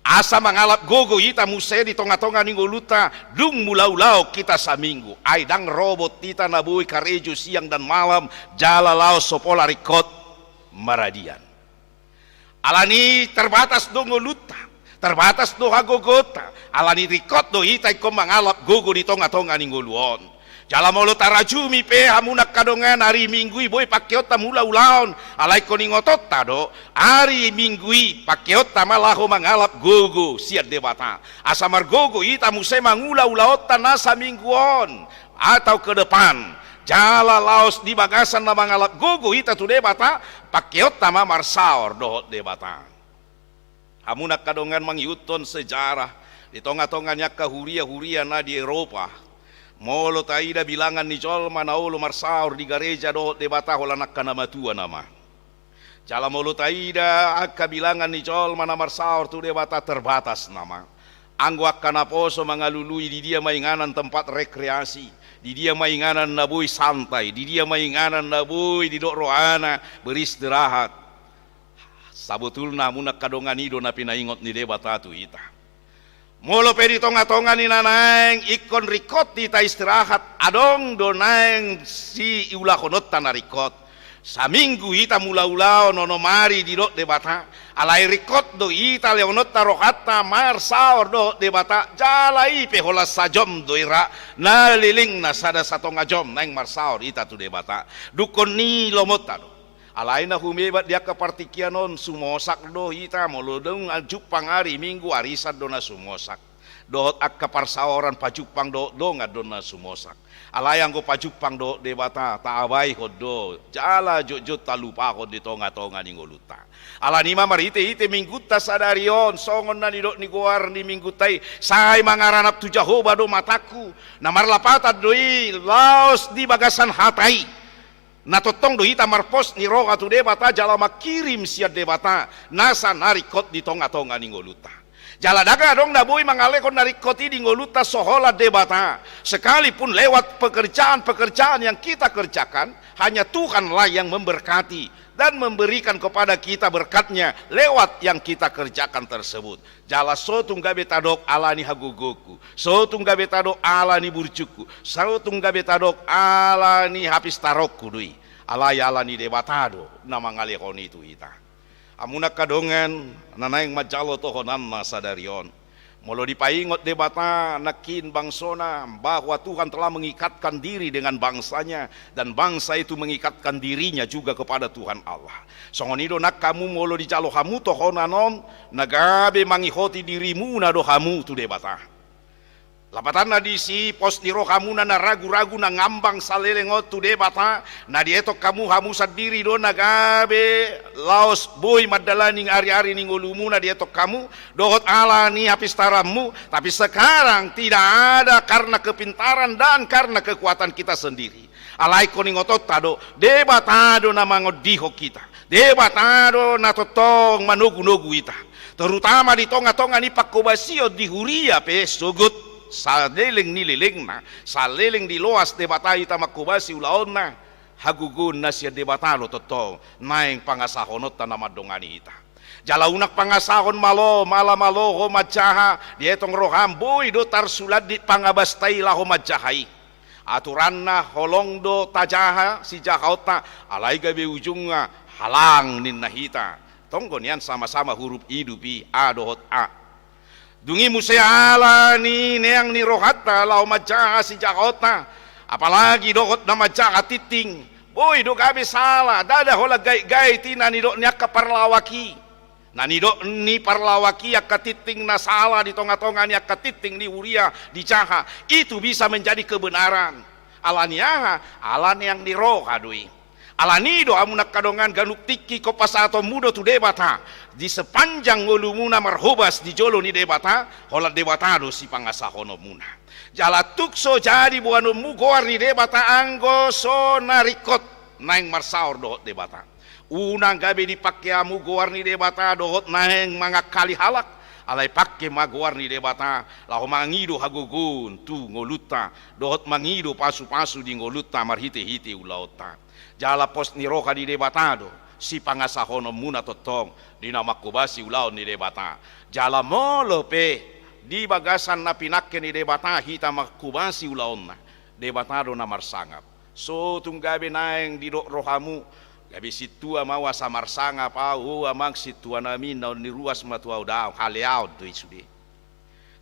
asa mangalap gogo ita muse di tonga-tonga ni ngoluta dung mulau-lau kita saminggu aidang robot kita nabui karejo siang dan malam jala lau sopola rikot maradian alani terbatas do ngoluta terbatas do hagogota alani rikot do ita iko mangalap gogo di tonga-tonga ni ngoluon jala molo tarajumi pe hamunak kadongan hari minggui boy pakeota mula ulaon alai koni ngotot tado hari minggui pakeota malaho mangalap gogo siat debata asamar gogo ita muse mangula ulaot tanasa mingguon atau ke depan jala laos di bagasan na mangalap gogo ita tu debata pakeota ma marsaor dohot debata hamunak kadongan mangiuton sejarah di tonga-tonganya kahuria-huria na di Eropa. Molo taida bilangan ni jol manaulo marsaur di gereja do debata holanak kana matua nama. Jala molo taida akka bilangan ni jol mana marsaur tu debata terbatas nama. Anggo akkana poso mangalului di dia mainganan tempat rekreasi, di dia mainganan nabui santai, di dia mainganan nabui di dok rohana beristirahat. Sabutulna munak kadongan ido na pinaingot ni debata tu ita. Molo pedi tonga-tonga ni nanaeng ikon rikot kita istirahat adong do naeng si iulakonot tanah rikot saminggu ita mula-ulao nono mari di dok debata alai rikot do ita leonot tarohata marsaor do debata jalai peholas sajom do ira na liling na sada satonga jom naeng marsaor ita tu debata dukon ni lomota do alai na humebat dia ke partikianon sumosak do ita molodong aljupang hari minggu arisan do na sumosak dohot akka parsaoran pajupang do ngadon na sumosak alai anggo pajupang do debata taabai hodo jala jojot talupa hod di tonga-tonga ni ngoluta ala nima marite-ite mingguta sadarion songon na ni do ni goar ni minggutai sai mangaranap tu Jahoba do mataku namar lapata doi laos di bagasan hatai natotong do hita marpos ni roga tu debata jala makirim siat debata nasa narikot di tonga-tonga ni ngoluta jala daga dong nabui mangalekon narikot di ngoluta sohola debata sekalipun lewat pekerjaan-pekerjaan yang kita kerjakan hanya Tuhanlah yang memberkati dan memberikan kepada kita berkatnya lewat yang kita kerjakan tersebut. Jala sotung gabe tadok alani hagugoku, sotung gabe tadok alani burcuku, sotung gabe tadok alani habis tarokku dui. Alani debatado nama ngalekon itu ita. Amunak kadongan nanaing majalo tohonan na sadarion. Molo dipaingot debata nakin bangsona bahwa Tuhan telah mengikatkan diri dengan bangsanya dan bangsa itu mengikatkan dirinya juga kepada Tuhan Allah. Songonido nak kamu molo dicalo hamu tohonanon nagabe mangihoti dirimu na do hamu tu debata. Lapatan na di si pos niro kamu na ragu-ragu na ngambang salelengot tu debata na dietok kamu hamu sadiri do nagabe laos boy madalaning ari-ari ning ulumu na dietok kamu dohot ala ni hapis taramu tapi sekarang tidak ada karena kepintaran dan karena kekuatan kita sendiri. Alai koning otot tado debatado na mangodiho kita debatado na totong manugu-nugu ita terutama di tonga-tonga ni pakobasio di huria pe sugut saliling nililing na saliling di loas debata ita makubasi ulaon na hagugun na siya debatalo totoo naing pangasahonot na namadongani ita. Jalaunak pangasahon malo, malamalo ho madjaha, dietong roham boy do tarsulad di pangabastay laho madjahai. Aturan na holong do tajaha si jakauta, alay gabi ujung halang nin nahita. Tonggon yan sama-sama huruf idupi a dohot a. Dungi museala ni neang ni rohata laho madjaha si jakauta, apalagi dohot na madjaha titing. Boy do gabi salah, dada hola gay tina ni do niya kaparlawaki. Nanido ni parlawaki ya katiting na salah di tonga-tonga ya katiting di uria di caha itu bisa menjadi kebenaran. Alaniaha alan yang diroha dui. Alanido amunak kadongan ganuk tiki kopas atau mudo tu debata di sepanjang ngolumuna marhobas di jolo ni debata hola debatado si pangasahono muna. Jala tukso jadi buanu mugor ni debata anggo so narikot naing marsaor dohot debata. Unang gabi dipakai amu gowarni debata dohot naheng mga kali halak alay pakai magowarni debata laho mangido hagugun tu ngoluta dohot mangido pasu-pasu di ngoluta marhite-hite ulauta jala pos ni roka di debatado si pangasahono muna totong di nama kubasi ulau ni debata jala molo pe di bagasan na pinakke ni debata hita makubasi ulaonna debatado na marsangap so tunggabi naeng di rohamu gabi situa mawa samarsanga pau amang situa nami naon ni ruas matua udao haleao do isude.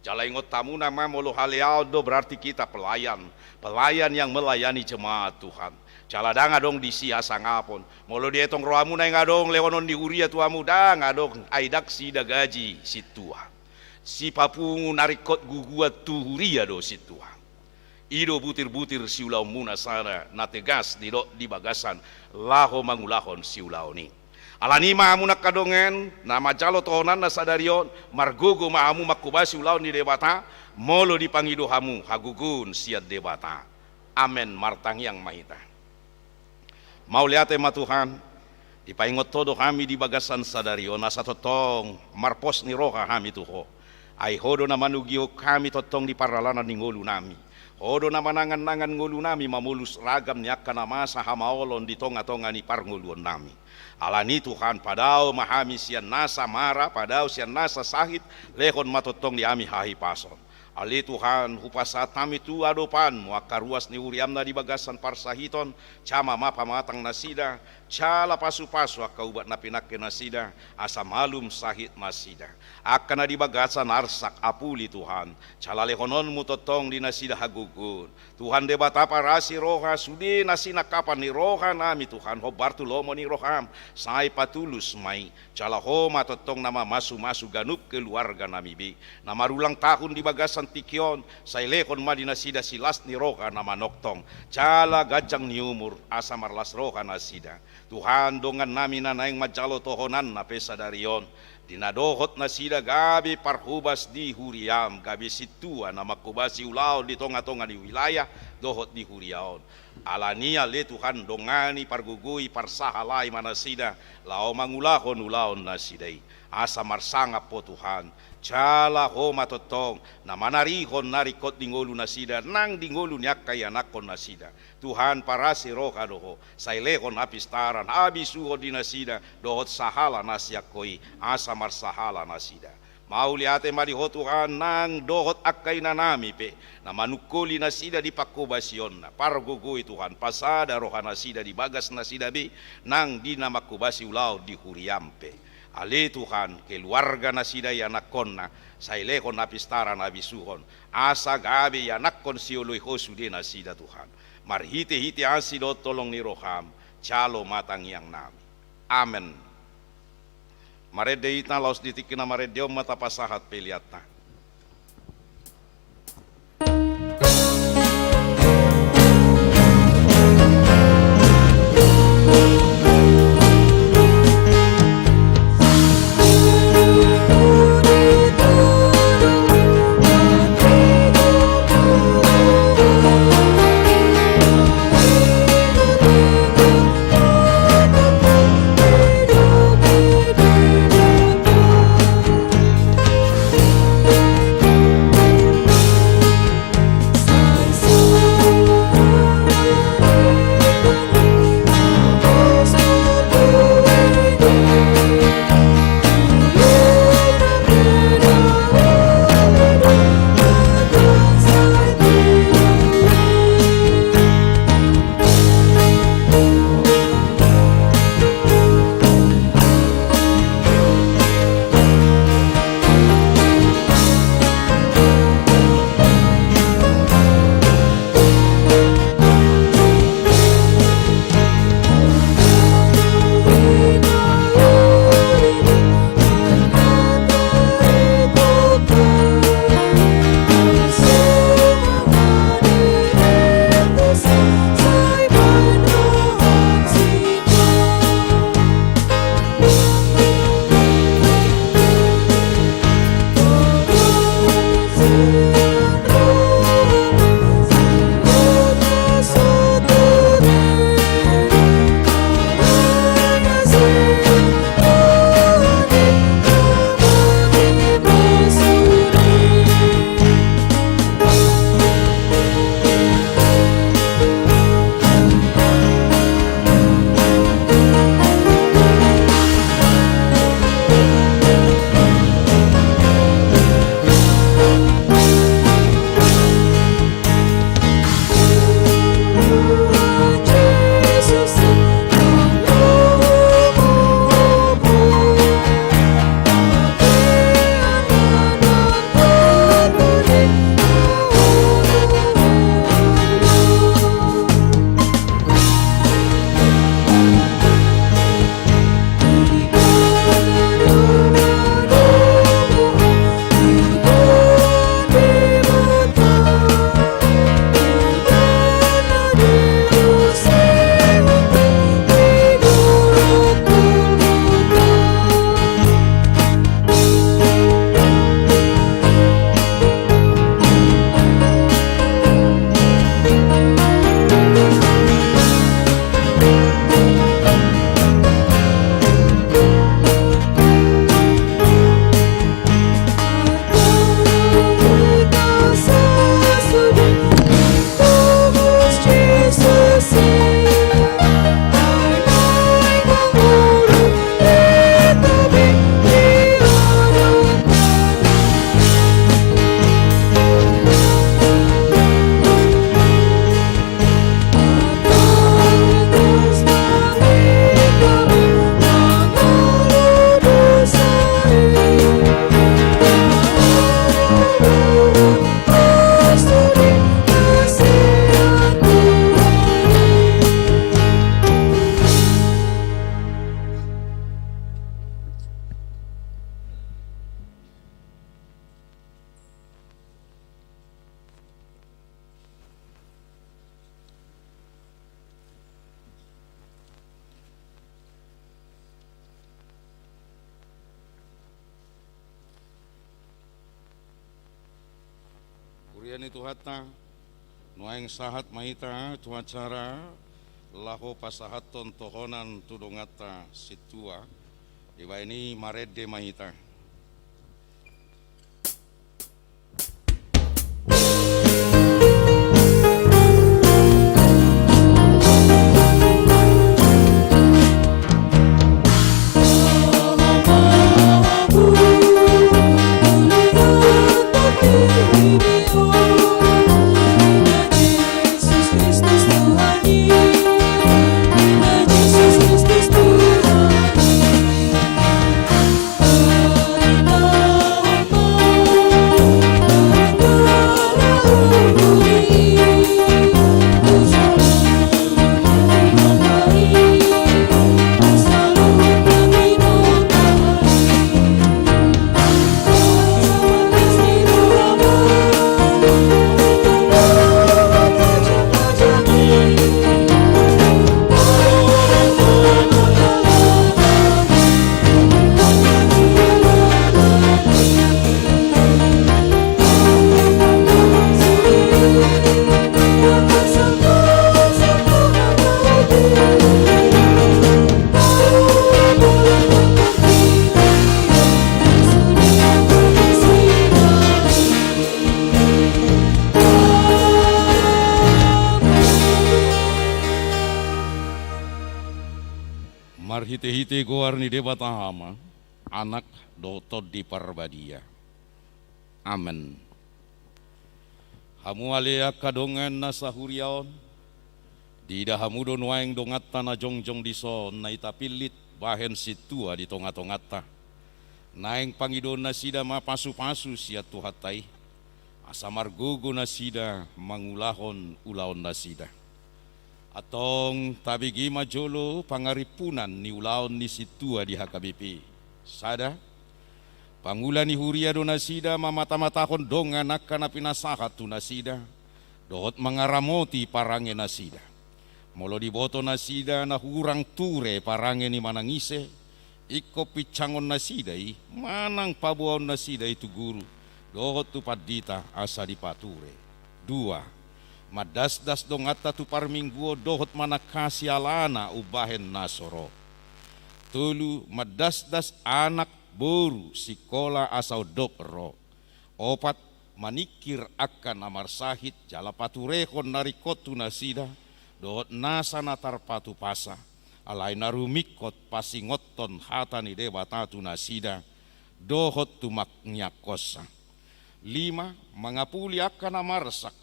Jala ingot tamu nama molo haleao do berarti kita pelayan yang melayani jemaat Tuhan. Jala danga dong di sia sangapon. Molo dietong roamu na ngadong lewonon di uria tuamu dang ngadong aidak sida gaji situa. Si papungu narikot gugua tu uria do situa. Ido butir-butir siulau muna sana na tegas di bagasan laho mangulahon siulau ni. Alani maamu nak kadongen nama jalo tohonan na sadarion margogo maamu makubasi ulau ni debata molo dipangido hamu hagugun siat debata. Amen martang yang mahita. Mau lihat ma Tuhan dipaingot todo kami di bagasan sadarion nasa totong marpos ni roha kami tuho. Ai hodo na manugio kami totong di paralanan ni ngolu nami. Odo na manangan-nangan ngulu nami mamulus ragam niaka na masa hamaolon di tonga-tonga ni parnguluan nami. Alani Tuhan padao mahami sian nasa mara padao sian nasa sahit lehon matotong di ami hahi pason. Ali Tuhan hupasat kami tu adopan muakaruas ni uriamna di bagasan parsahiton cama mapa matang nasida cala pasu-pasu akaubat napinakke nasida asa malum sahit nasida akan di bagasan arsak apuli Tuhan cala lehonon mutotong di nasida hagugun Tuhan debata parasi roha sudi nasina kapan ni roha nami Tuhan hobartu lomo ni roham sai patulus mai cala homa totong nama masu-masu ganup keluarga nami bi nama rulang tahun di bagasan tikion sai lehon ma di nasida silas ni roha nama noktong cala gajang ni umur asa marlas roha nasida Tuhan dongan nami na naing majalo tohonan na pesa darion dinadohot na sida gabi parhubas di huriam gabi situa na makubasi ulao di tonga-tonga di wilayah dohot di huriaon alania le Tuhan dongani pargugui parsahalai manasida lao mangulahon ulaon nasidai asa marsanga po Tuhan cala homa totong na manarihon narikot dingolu nasida nang dingolu nyakay anakon nasida Tuhan parasi roha doho sailehon apistaran abisuho dinasida dohot sahala nasyakoi asa marsahala nasida mau liate mariho Tuhan nang dohot akay na nami pe na manukuli nasida di pakubasion na pargugui Tuhan pasada roha nasida di bagas nasida be nang di namakubasi ulau di huriampe ali Tuhan keluarga nasida yanakon na sailehon apistaran abisuhon asa gabi yanakon sioloy hosu di nasida Tuhan marhite-hite asido tolong ni roham calo matang yang nami amen maredeita laos ditikina maredeo mata pasahat peliata ni tuhata nuaing sahat mahita tuacara laho pasahaton tohonan tudongata situa iwa ini marede mahita. Marhite-hite goar ni debata hama, anak dotod di parbadia. Amen. Hamu alea kadongan na sahuriaon, di dahamu don waeng dongatta na jongjong di son na itapilit bahen situa di tonga-tongata. Naeng pangidon na sida mapasu-pasu siya tuhatai, asamar gugu na sida mangulahon ulaon na sida. Atong tabigi majolo pangaripunan ni ulaon ni situa di HKBP. Sada, pangulan ni huria do nasida mamata-matakon dongan akan pinasahat tu nasida. Dohot mangaramoti parange nasida. Molo diboto nasida na hurang ture parange ni manangise. Iko picangon nasida manang pabuaon nasida itu guru. Dohot tu padita asa dipature. Dua, madasdas dongata tu parmingguo dohot manakasi alana ubahen nasoro. Tulu madasdas anak boru sikola asau dokro. Opat manikir akan amar sahid jala paturehon narikotu nasida dohot nasa natar patu pasa. Alai narumikot pasingoton hatani debatatu nasida dohot tumaknya kosa. Lima, mangapuli akan amarsak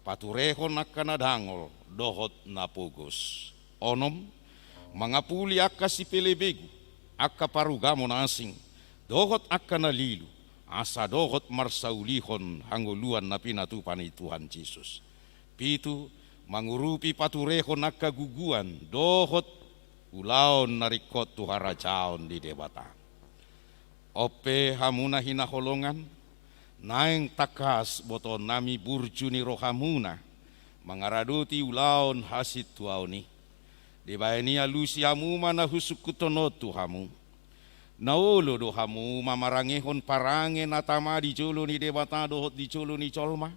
paturehon akan adangol dohot napugos. Onom, mangapuli akka si pelebegu akka parugamo na asing dohot akan nalilu asa dohot marsaulihon hanguluan na pinatupan ni Tuhan Yesus. Pitu, mangurupi paturehon akka guguan dohot ulaon narikot tuharajaon di debata. Ope hamuna hinaholongan naeng takas boton nami burju ni rohamuna mangaraduti ulaon hasit tuaoni dibayani alusi hamu mana husukutono tuhamu naolo do hamu mamarangehon parange natama di jolo ni debata dohot di jolo ni colma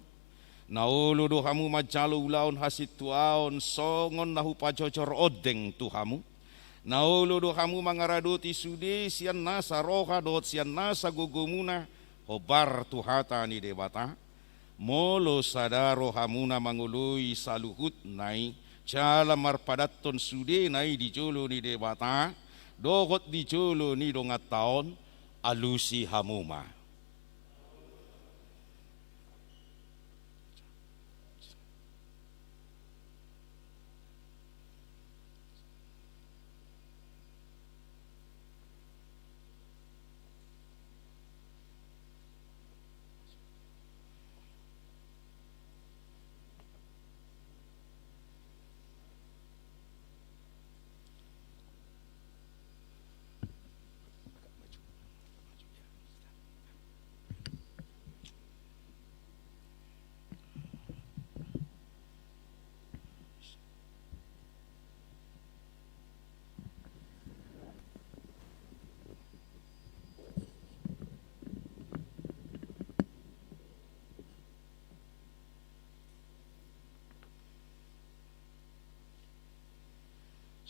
naolo do hamu majalo ulaon hasit tuaon songon nahu pajocor odeng tuhamu naolo do hamu mangaraduti sude sian nasa roha dohot sian nasa gogomuna hobar tuhata ni debata molo sadaro hamuna mangului saluhut nai cala marpadaton sude nai di jolo ni debata dohot di jolo ni dongat taon alusi hamuma.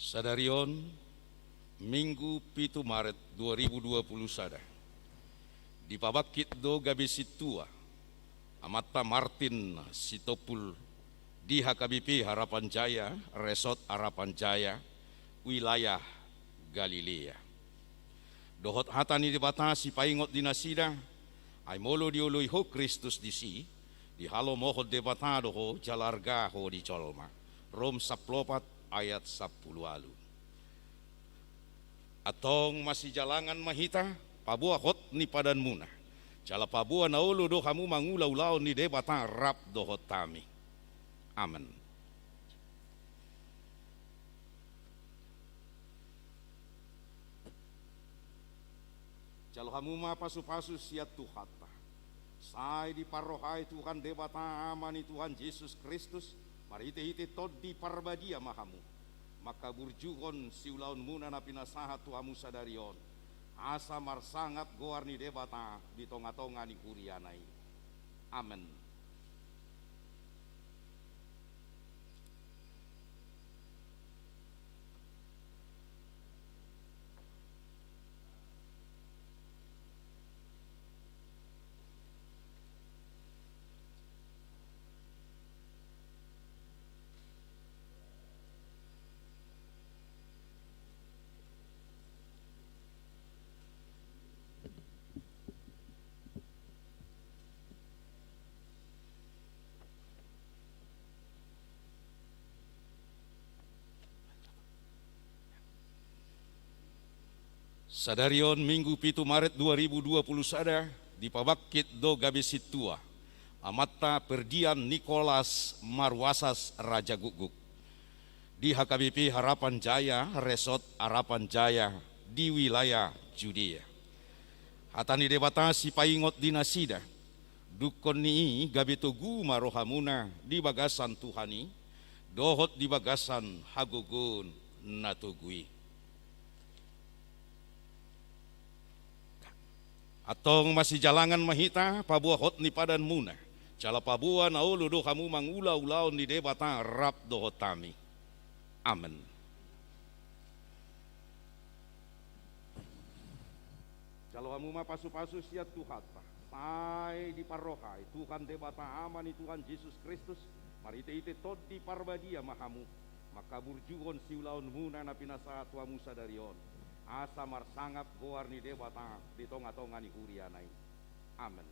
Sadarion Minggu 7 Maret 2020 sada di pabakit do gabi situa Amata Martin Sitopul di HKBP Harapan Jaya, Resort Harapan Jaya, wilayah Galilea. Dohot hatani dibatasi paingot dinasida, ay molo diului ho Kristus disi, di halo mohod debatado ho jalarga ho di colma. Rom 14 ayat 10 alu. Atong masih jalangan mahita, pabua hot ni padan muna. Jala pabua na ulu do kamu mangulau-lau ni debata rap dohot tami. Amen. Jalo kamu ma pasu-pasu siat Tuhata. Sai di parohai Tuhan debata amani Tuhan Yesus Kristus. Mari ite tod di parbadia mahamu. Maka burjuhon siulaun muna na pinasahat Tuhamu sadarion. Asa marsangat goarni debata di tonga-tonga ni kurianai. Amen. Sadarion Minggu 7 Maret 2020 sada di pabakit do gabi situa Amata Perdian Nicholas Marwasas Raja Guguk di HKBP Harapan Jaya, Resort Harapan Jaya di wilayah Judea. Hatani debatasi paingot dinasida dukon ni gabi togu marohamuna di bagasan Tuhani dohot di bagasan hagugun natugui. Atong masih jalangan mahita pabua hot ni padan muna. Cala pabua na ulu do kamu mangulau-ulau ni debata rap do hotami. Amen. Cala kamu ma pasu-pasu siat Tuhata. Sai di parohai Tuhan debata amani Tuhan Yesus Kristus. Mari ite tod di parbadia mahamu. Maka burjuhon siulaun muna na pinasa Tuhamu sadarion. Asa marsangap goar ni debata di tonga-tonga ni kurianai. Amen.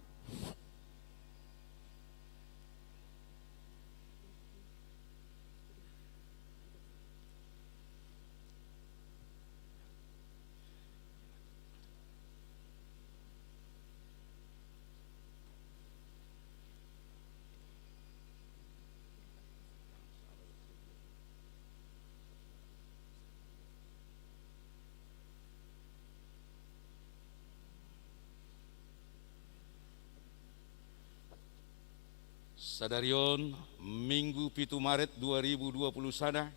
Sadarion Minggu 7 Maret 2020 sada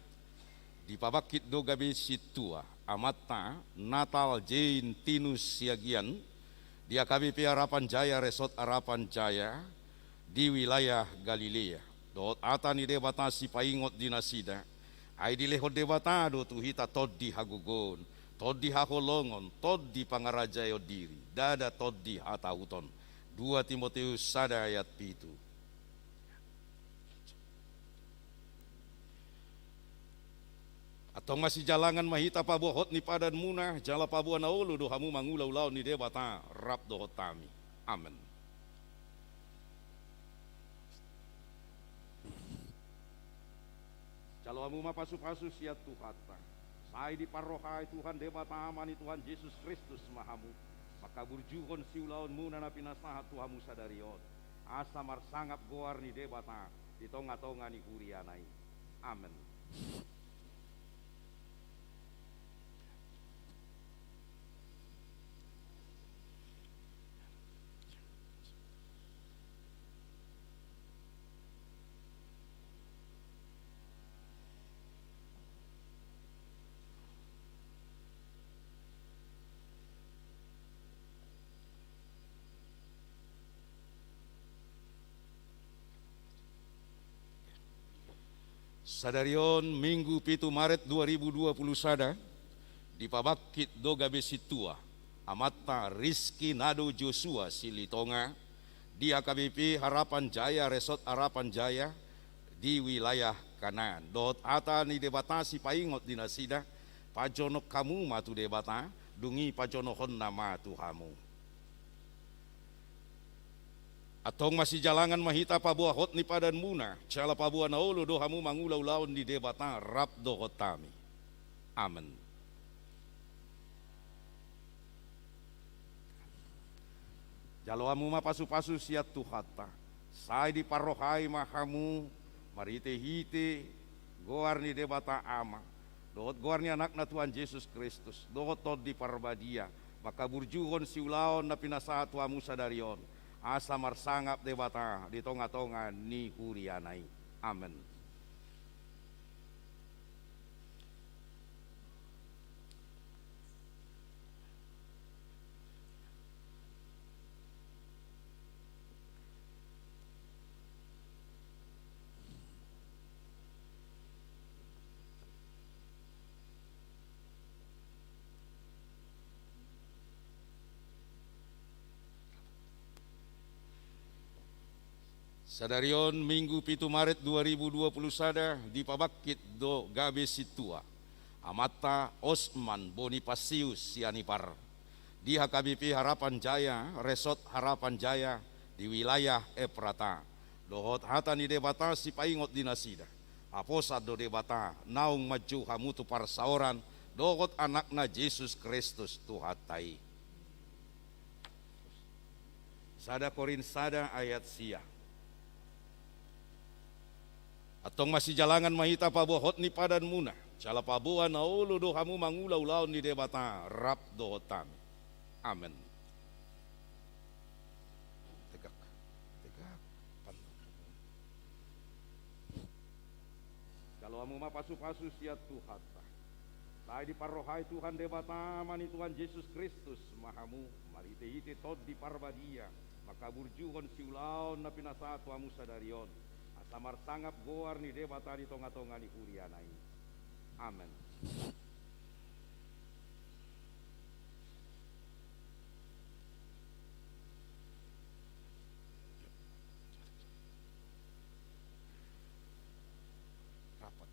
di pabakit do gabi situa Amata Natal Jain Tinus Siagian di AKBP Harapan Jaya, Resort Harapan Jaya di wilayah Galilea. Dot atani debatasi paingot dinasida ai dilehod debatado tuhita tod di hagugon, tod di haholongon, tod di pangarajayo diri, dada tod di hatahuton. 2 Timoteus sada ayat 7. Atong masih jalangan mahita pabuhot ni padan muna jala pabuan na ulu do hamu mangulau-lau ni debata rap do hotami. Amen. Jalo hamu ma pasu-pasu siat Tuhata. Sai di parohai Tuhan debata amani Tuhan Yesus Kristus mahamu. Maka burjuhon siulaun muna na pinasahat Tuhamu sadarion. Asa marsangap goar ni debata di tonga-tonga ni kurianai. Amen. Sadarion Minggu 7 Maret 2020 sada di pabakit dogabe situa amata Rizky Nado Joshua Silitonga di AKBP Harapan Jaya Resort Harapan Jaya di wilayah kanan. Dot ata ni debata si paingot dinasida pajonok kamu matu debata dungi pajonohon nama Tuhamu. Atong masih jalangan mahita pabuahot ni padan muna cala pabuah naolo dohamu mangulau laon di debata rap dohotami. Amen. Jaloamu ma pasu-pasu siat tuhata. Sai di parohai mahamu marite hite goar ni debata ama. Dohot goar ni anak na Tuhan Yesus Kristus. Dohot tod di parbadia. Maka burjuhon siulaon na pinasahat tuamu sadarion. Asa marsangap debata di tonga-tonga ni hurianai. Amen. Sadarion Minggu 7 Maret 2020 sada di pabakit do gabe situa amata Osman Bonipasius Sianipar di HKBP Harapan Jaya Resort Harapan Jaya di wilayah Eprata. Dohot hata ni debata si paingot dinasida aposad do debata naung maju hamutu parsaoran dohot anakna Yesus Kristus tuhatai. Sada Korin sada ayat sia. Atong masih jalangan mahita pabuahot ni padan muna cala pabuah naolo dohamu mangulau laon ni debata rap dohotami. Amen. Tegak. Kalau amu ma pasu-pasu siat tuhata. Sai di parohai Tuhan debata mani Tuhan Yesus Kristus mahamu marite ite tod di parbadia maka burjuhon siulaon na pinasa tuamu sadarion. Samar sangap goar ni debata di tonga-tonga ni hurianai. Amen. Rapat.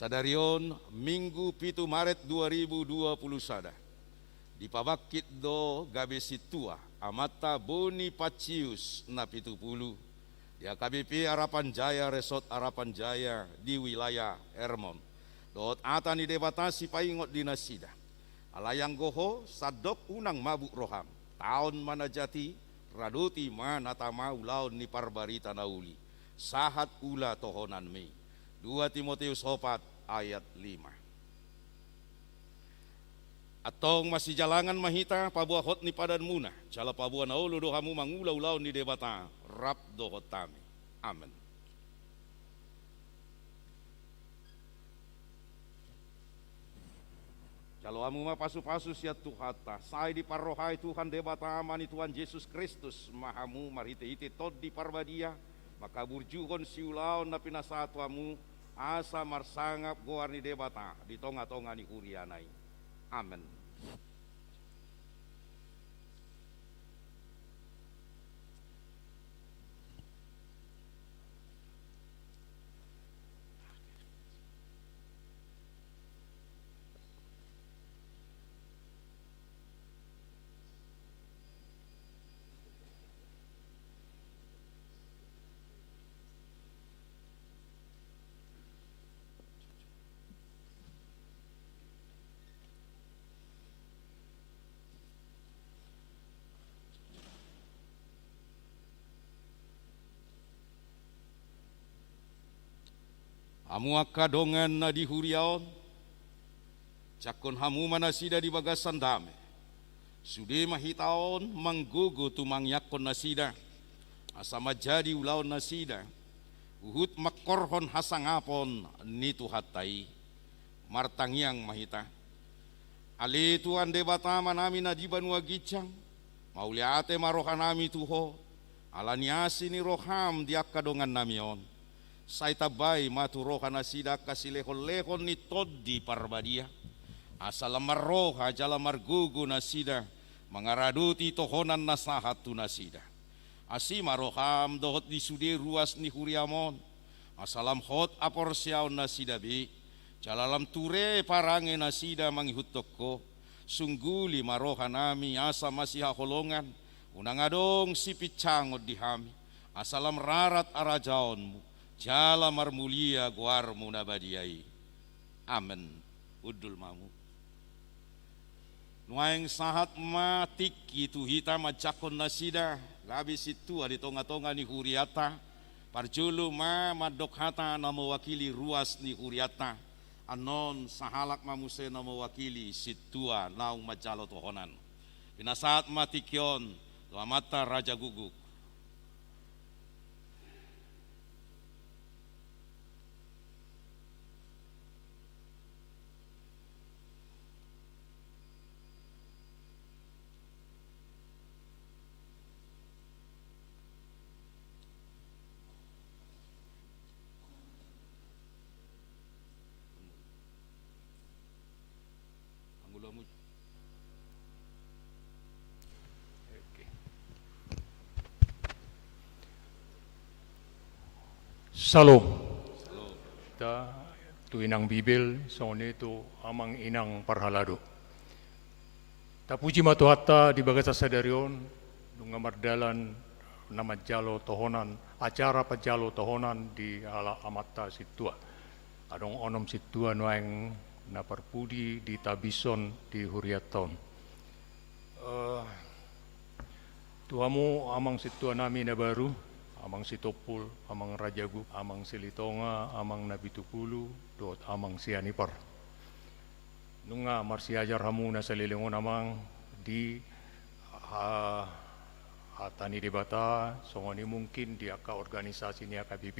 Sadarion Minggu 7 Maret 2020 sada di pabakit do gabe situa amata Bonipasius na 70 di AKBP Harapan Jaya Resort Harapan Jaya di wilayah Ermon. Dot ata ni debata si paingot dinasida alayang goho sadok unang mabuk roham taon manajati raduti manatama ulaon ni parbarita nauli sahat ula tohonan mei. 2 Timotius 4 ayat 5. Atong masih jalangan mahita pabuahot ni padan muna cala pabuah naolo dohamu mangulau laon ni debata rap dohotami. Amen. Kalau amu ma pasu-pasu siat tuhata sai di parohai Tuhan debata amani Tuhan Yesus Kristus mahamu marite-ite tod di parbadia maka burjuhon siulaon na pinasa tuamu asa marsangap goar ni debata di tonga-tonga ni hurianai. Amen. Amu akadongan na di huriaon cakon hamu manasida di bagasan dame sude mahitaon manggugo tumangyakon nasida asama jadi ulaon nasida uhut makorhon hasangapon ni tuhatai martangiang mahita. Ali tuan debata manami na jiban wagicang, mauliate marohanami tuho, alaniasi ni roham diak kadongan namion. Say tabay maturohan na sida kasilehon-lehon ni Toddi Parbadia. Asal marroha jala margugu na sida, mangaraduti tohonan na sahat tu na sida. Asi maroham dohot di sude ruas ni huriamon. Asalam hot apor siaw na sida bi. Jalalam ture parange na sida mangihut toko. Sungguli maroha nami asa masih haholongan. Unang adong si picangod di hami. Asalam rarat arajaonmu. Jala marmulia guarmu nabadiai. Amen. Udul mamu. Nuaing sahat matik itu hitam majakon nasida. Labis itu adi tonga-tonga ni huriata. Parjulu madok hata na mewakili ruas ni huriata. Anon sahalak mamuse na mewakili situa naung majalo tohonan. Pinasaat matikyon lamata Raja Guguk. Salom. Ta tu inang Bibil sone tu amang inang parhalado. Ta puji matuhatta di bagasa sadarion dunga mardalan nama jalo tohonan acara pajalo tohonan di ala amatta situa. Adong onom situa nuang na parpudi di tabison di huriaton. Tuamu amang situa nami na baru, amang Sitopul, amang Rajagu, amang Silitonga, amang Nabitupulu, dot amang Sianipar. Nunga marsiajar hamuna sa lilingon amang di atani debata, songoni mungkin di aka organisasi ni AKBP.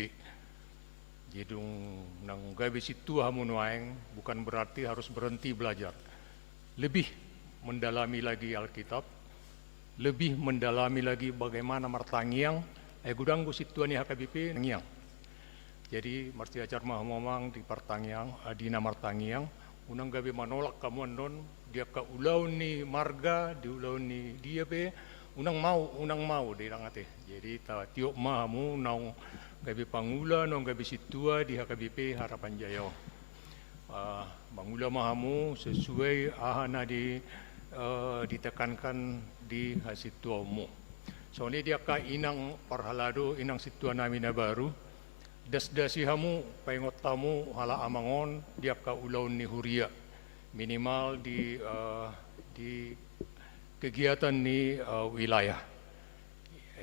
Jidung nang gabi situ hamun waeng bukan berarti harus berhenti belajar. Lebih mendalami lagi Alkitab, lebih mendalami lagi bagaimana martangiang gudang gu situan ni HKBP nangiang. Jadi marti ajar mamang di partangiang adina martangiang unang gabi manolak kamuan don dia ka ulau ni marga di ulau ni dia be unang mau di rangate. Jadi ta tiok mahamu naung gabi pangula nong gabi situa di HKBP Harapan Jaya. Mangula mahamu sesuai ahana ditekankan di hasituamu. So ni dia ka inang parhalado inang situa nami na baru das-dasi hamu paingot tamu hala amangon dia ka ulaun ni huria minimal di kegiatan ni wilayah.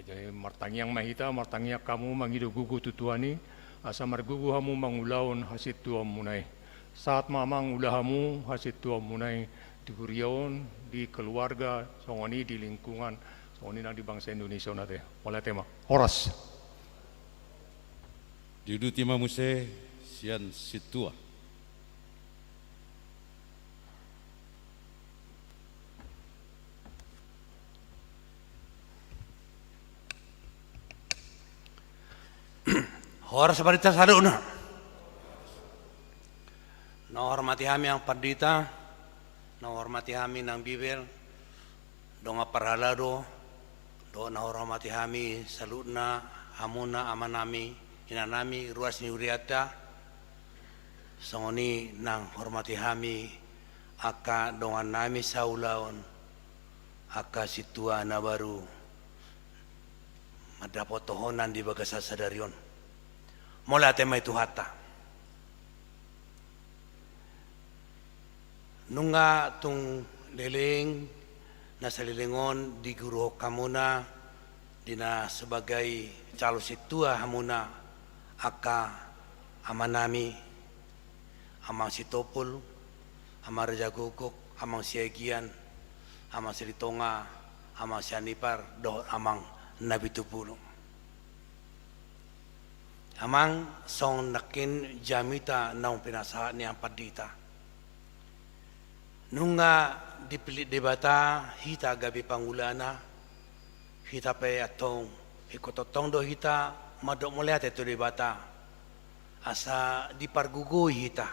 Jadi martangiang mahita martangiang kamu mangido gugu tutuani asa margugu hamu mangulaun hasitua munai. Saat mamang ulahamu hasitua munai di huriaon di keluarga songoni di lingkungan songoni nang di bangsa Indonesia nate. Oleh tema horas. Diudu tima muse sian situa. Horas barita saduna. Na hormati kami ang pardita, na hormati kami ng Bibel, do nga parhalado, do na hormati kami saludna, amuna, ama nami, ina nami, ruas ni Uriata, sangoni nang hormati kami, aka dongan nami sa ulaon, aka situa na baru, madapot tohonan di bagasa sadarion. Mula temay tuhata. Nunga tung liling nasa lilingon di guru kamuna dina sebagai calo situa hamuna aka amanami amang Sitopul amang Raja Guguk amang Siagian amang Silitonga amang Sianipar do amang Nabitupulu. Amang song nakin jamita naung pinasahan niyang pardita. Nunga dipilih debata hita gabi pangulana hita pe atong hikototong do hita madok mulia te debata asa dipargugoi hita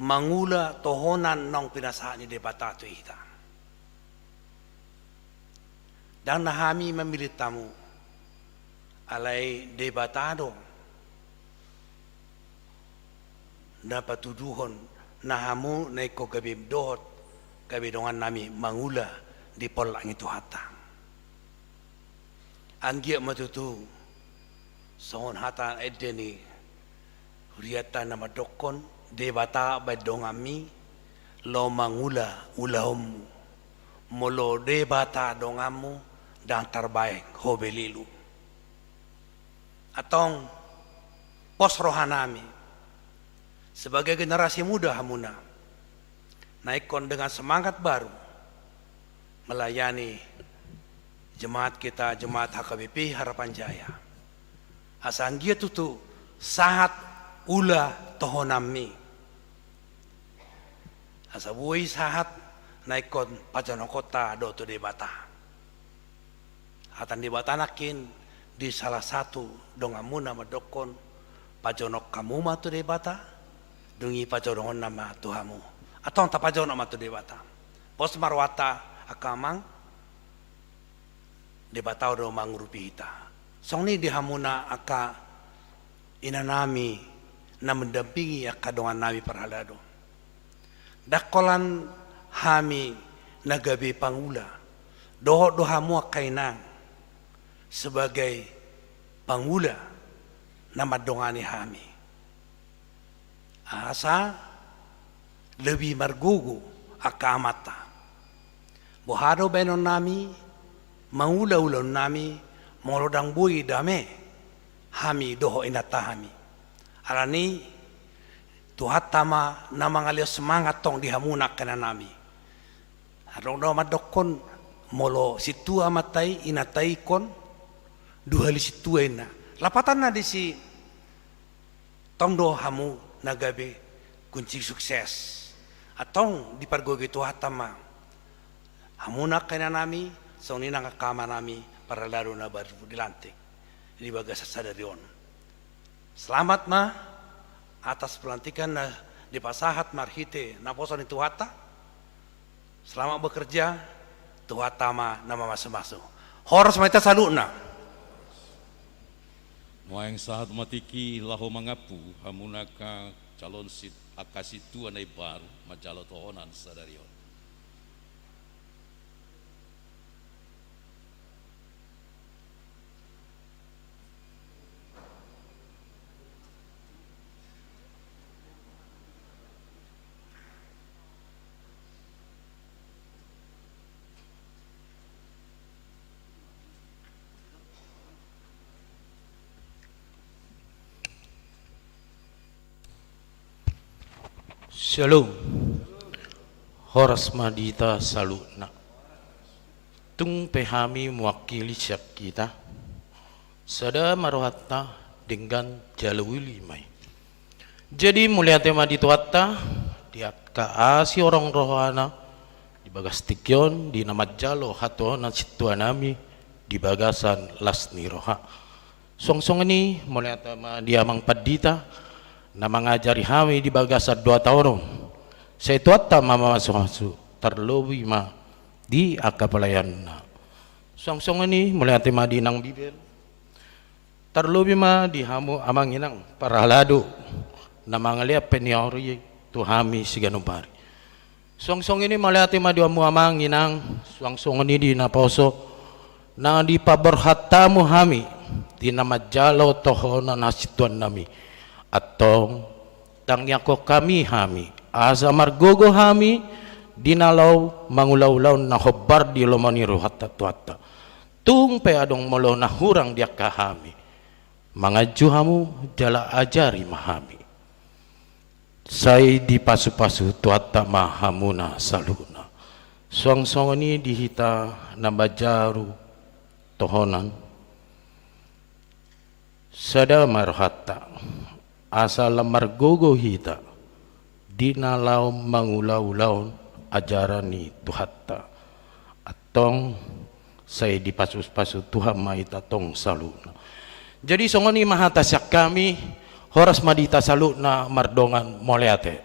mangula tohonan nong pinasaan ni debata tu hita. Dan nahami memilih tamu alai debatado dapat tuduhon nahamu naiko gabi dohot gabi dongan nami mangula di polang itu hata anggia matutu songon hata edeni huriata nama dokon debata badongami lo mangula ulahum molo debata dongamu dan terbaik hobelilu atong pos rohanami sebagai generasi muda hamuna naikon dengan semangat baru melayani jemaat kita, jemaat HKBP Harapan Jaya. Asang dia tutu sahat ula tohonami. Asa buai sahat naikon pajano kota do tu debata. Hatan debata nakin di salah satu dongamuna madokon pajonok kamu matu debata dungi pajonok nama Tuhamu atau tak pajonok matu debata pos marwata akamang debata do mangurupi hita songni dihamuna aka inanami na mendampingi aka dongan nami parhalado dakolan hami nagabe pangula doho dohamu akainang sebagai pangula nama dongani hami asa lebih margugu akamata bohado benon nami mangula ulon nami molodang bui dame hami doho inata hami alani tuhatama namangalio semangat tong dihamuna kena nami harong do madokon molo situa matai inatai kon dua li situa ina lapatan na di si tongdo hamu nagabe kunci sukses atong di pargogi tuhatama hamuna kena nami song nina kakama nami para laro na baru dilantik di bagas sadarion selamat ma atas pelantikan na di pasahat marhite na poson itu hata selamat bekerja tuhatama nama masuk-masuk horos maita saluna Moang sahat matiki laho mangapu hamunaka calon sit akasitu anai baru majalo tohonan sadarion. Shalom. Horas madita salutna. Tung pehami mewakili siap kita. Sada marohatta dengan jalawili mai. Jadi mulia tema di tuatta dia kaasi orang rohana di bagas tikyon di nama jalo hato na situanami di bagasan lasni roha. Song-song ini mulia tema dia mang padita na mengajari kami di bagasa 2 tahun saya tuata mama masuk terlobi ma di akapalayan na song ini mulai tema di nang bibel terlobi ma di hamu amang inang paralado na mangalia peniori tuhami siganupari song ini mulai tema di amu amang inang song ini di naposo na di paborhatamu hami di nama jalo tohona nasituan nami atong tangnya ko kami hami asa margogo hami dinalaw mangulaw-law na hobar di lomaniru hatta tuata tung pe adong molo na hurang dia kahami mga juhamu jala ajari mahami say di pasu-pasu tuata mahamuna saluna song ini dihita nabajaru tohonan sada marhatta asal margogo hita dinalau mangulau-lau ajaran ni Tuhatta atong saya dipasus-pasu Tuhan maita tong saluna. Jadi songoni mahatasyak kami horas madita saluna mardongan moleate.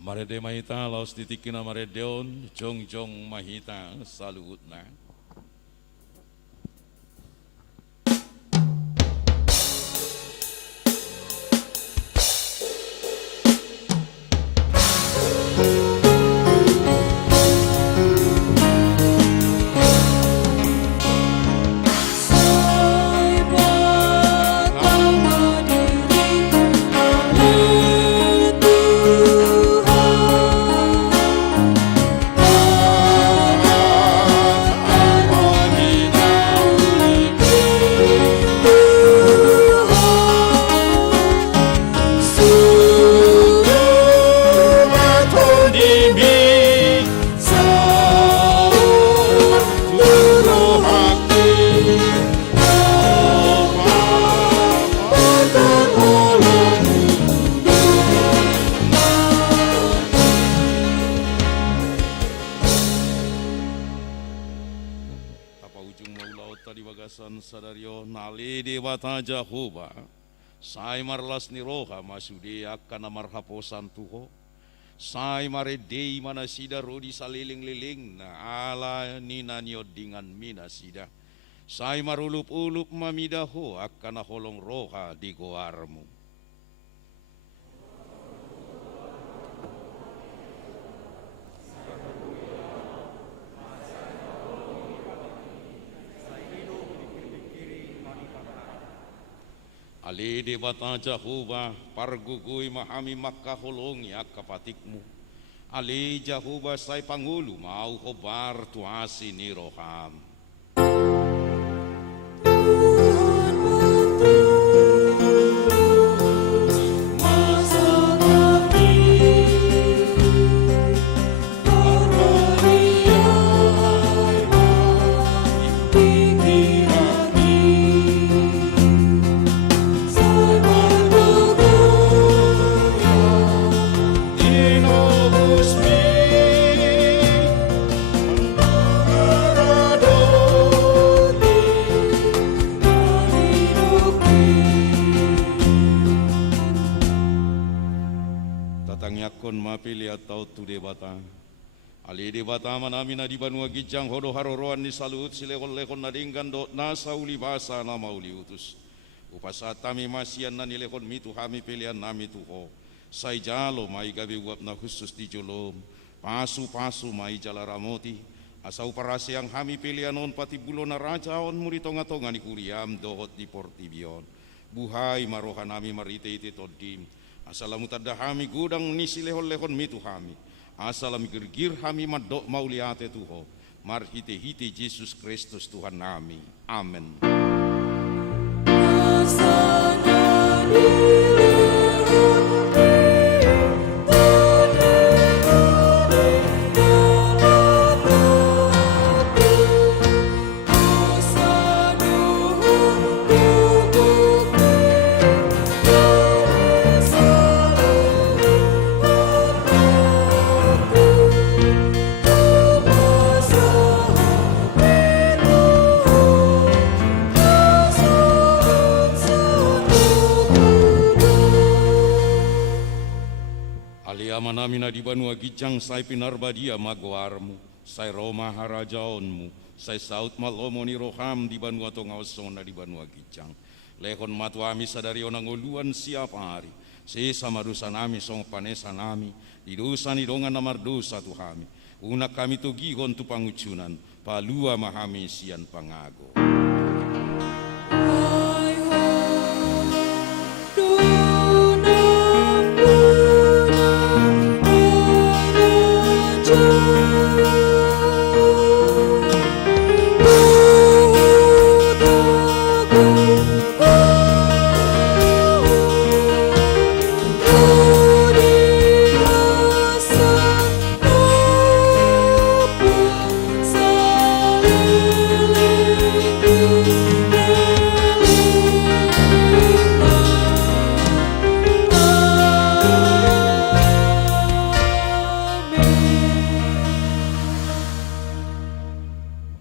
Marede mahita laos titikina maredeon jong mahita salutna. Sadario nali dewata Jehovah sai marlas ni roha masude akan marhaposan tuho sai mare dei mana sida rodi saliling-liling na ala nina nyodingan mina sida sai marulup-ulup mamidaho akan holong roha di goarmu. Ali de bata Jehovah pargugui mahami makaholong ya kapatikmu. Ali Jehovah sai pangulu mau khobar tuasi ni roham. Kon mapili atau tu debata ali debata manami na di Banua Gijang hodo haroroan ni salut silekon-lekon nadinggan do nasa uli basa nama uli utus upasatami masian na nilekon mitu hami pilihan nami tuho sai jalo mai gabi uap na khusus di jolom pasu-pasu mai jala ramoti asau parasi yang hami pilihan on pati bulo na raja on muri tonga-tonga ni kuriam dohot di portibion buhai marohan nami marite-ite todim asalamu tadahami gudang nisi lehon-lehon mitu hami asalami gergir hami madok mauliate tuho marhite-hite Yesus Kristus Tuhan nami amin. Manamina di Banua Gijang sai pinarbadia magoarmu sai Roma harajaonmu sai saut malomo ni roham di Banua Tongawasona di Banua Gijang lehon matuami sadari onang uluan siapa hari si samarusa nami song panesa nami di dosa ni dongan namar dosa tuhami unak kami tu gihon tu pangucunan palua mahami sian pangago.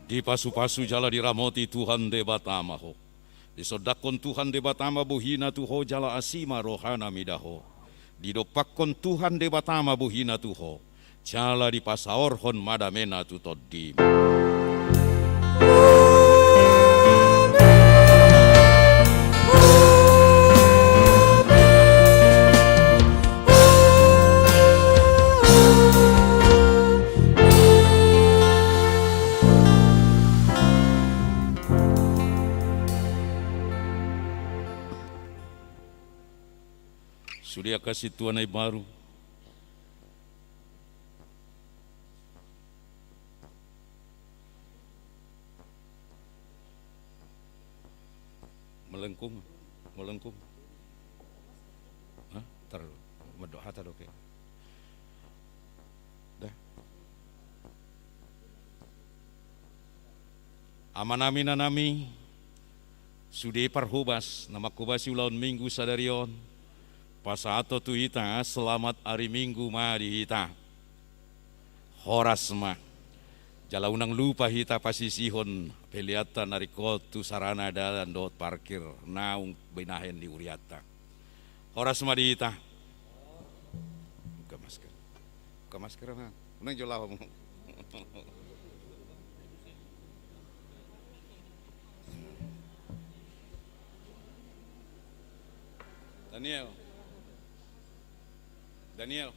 Di pasu-pasu jala diramoti Tuhan debatama ho. Di sodakon Tuhan debatama buhina tuho jala asima rohana midaho. Di dopakon Tuhan debatama buhina tuho. Jala di pasaorhon madamena tutodim. Sudah kasih Tuhan yang baru. Melengkung. Hah? Tar, berdoa tar oke. Dah. Amanami sudah parhubas nama kubasi ulang minggu sadarion. Pasato tu hita selamat hari Minggu mari hita. Horas mah. Jala unang lupa hita pasisihon peliata narikot tu sarana dan dot parkir naung binahen di uriata. Horas mah di hita. Buka masker mah. Unang jolah mo. Daniel.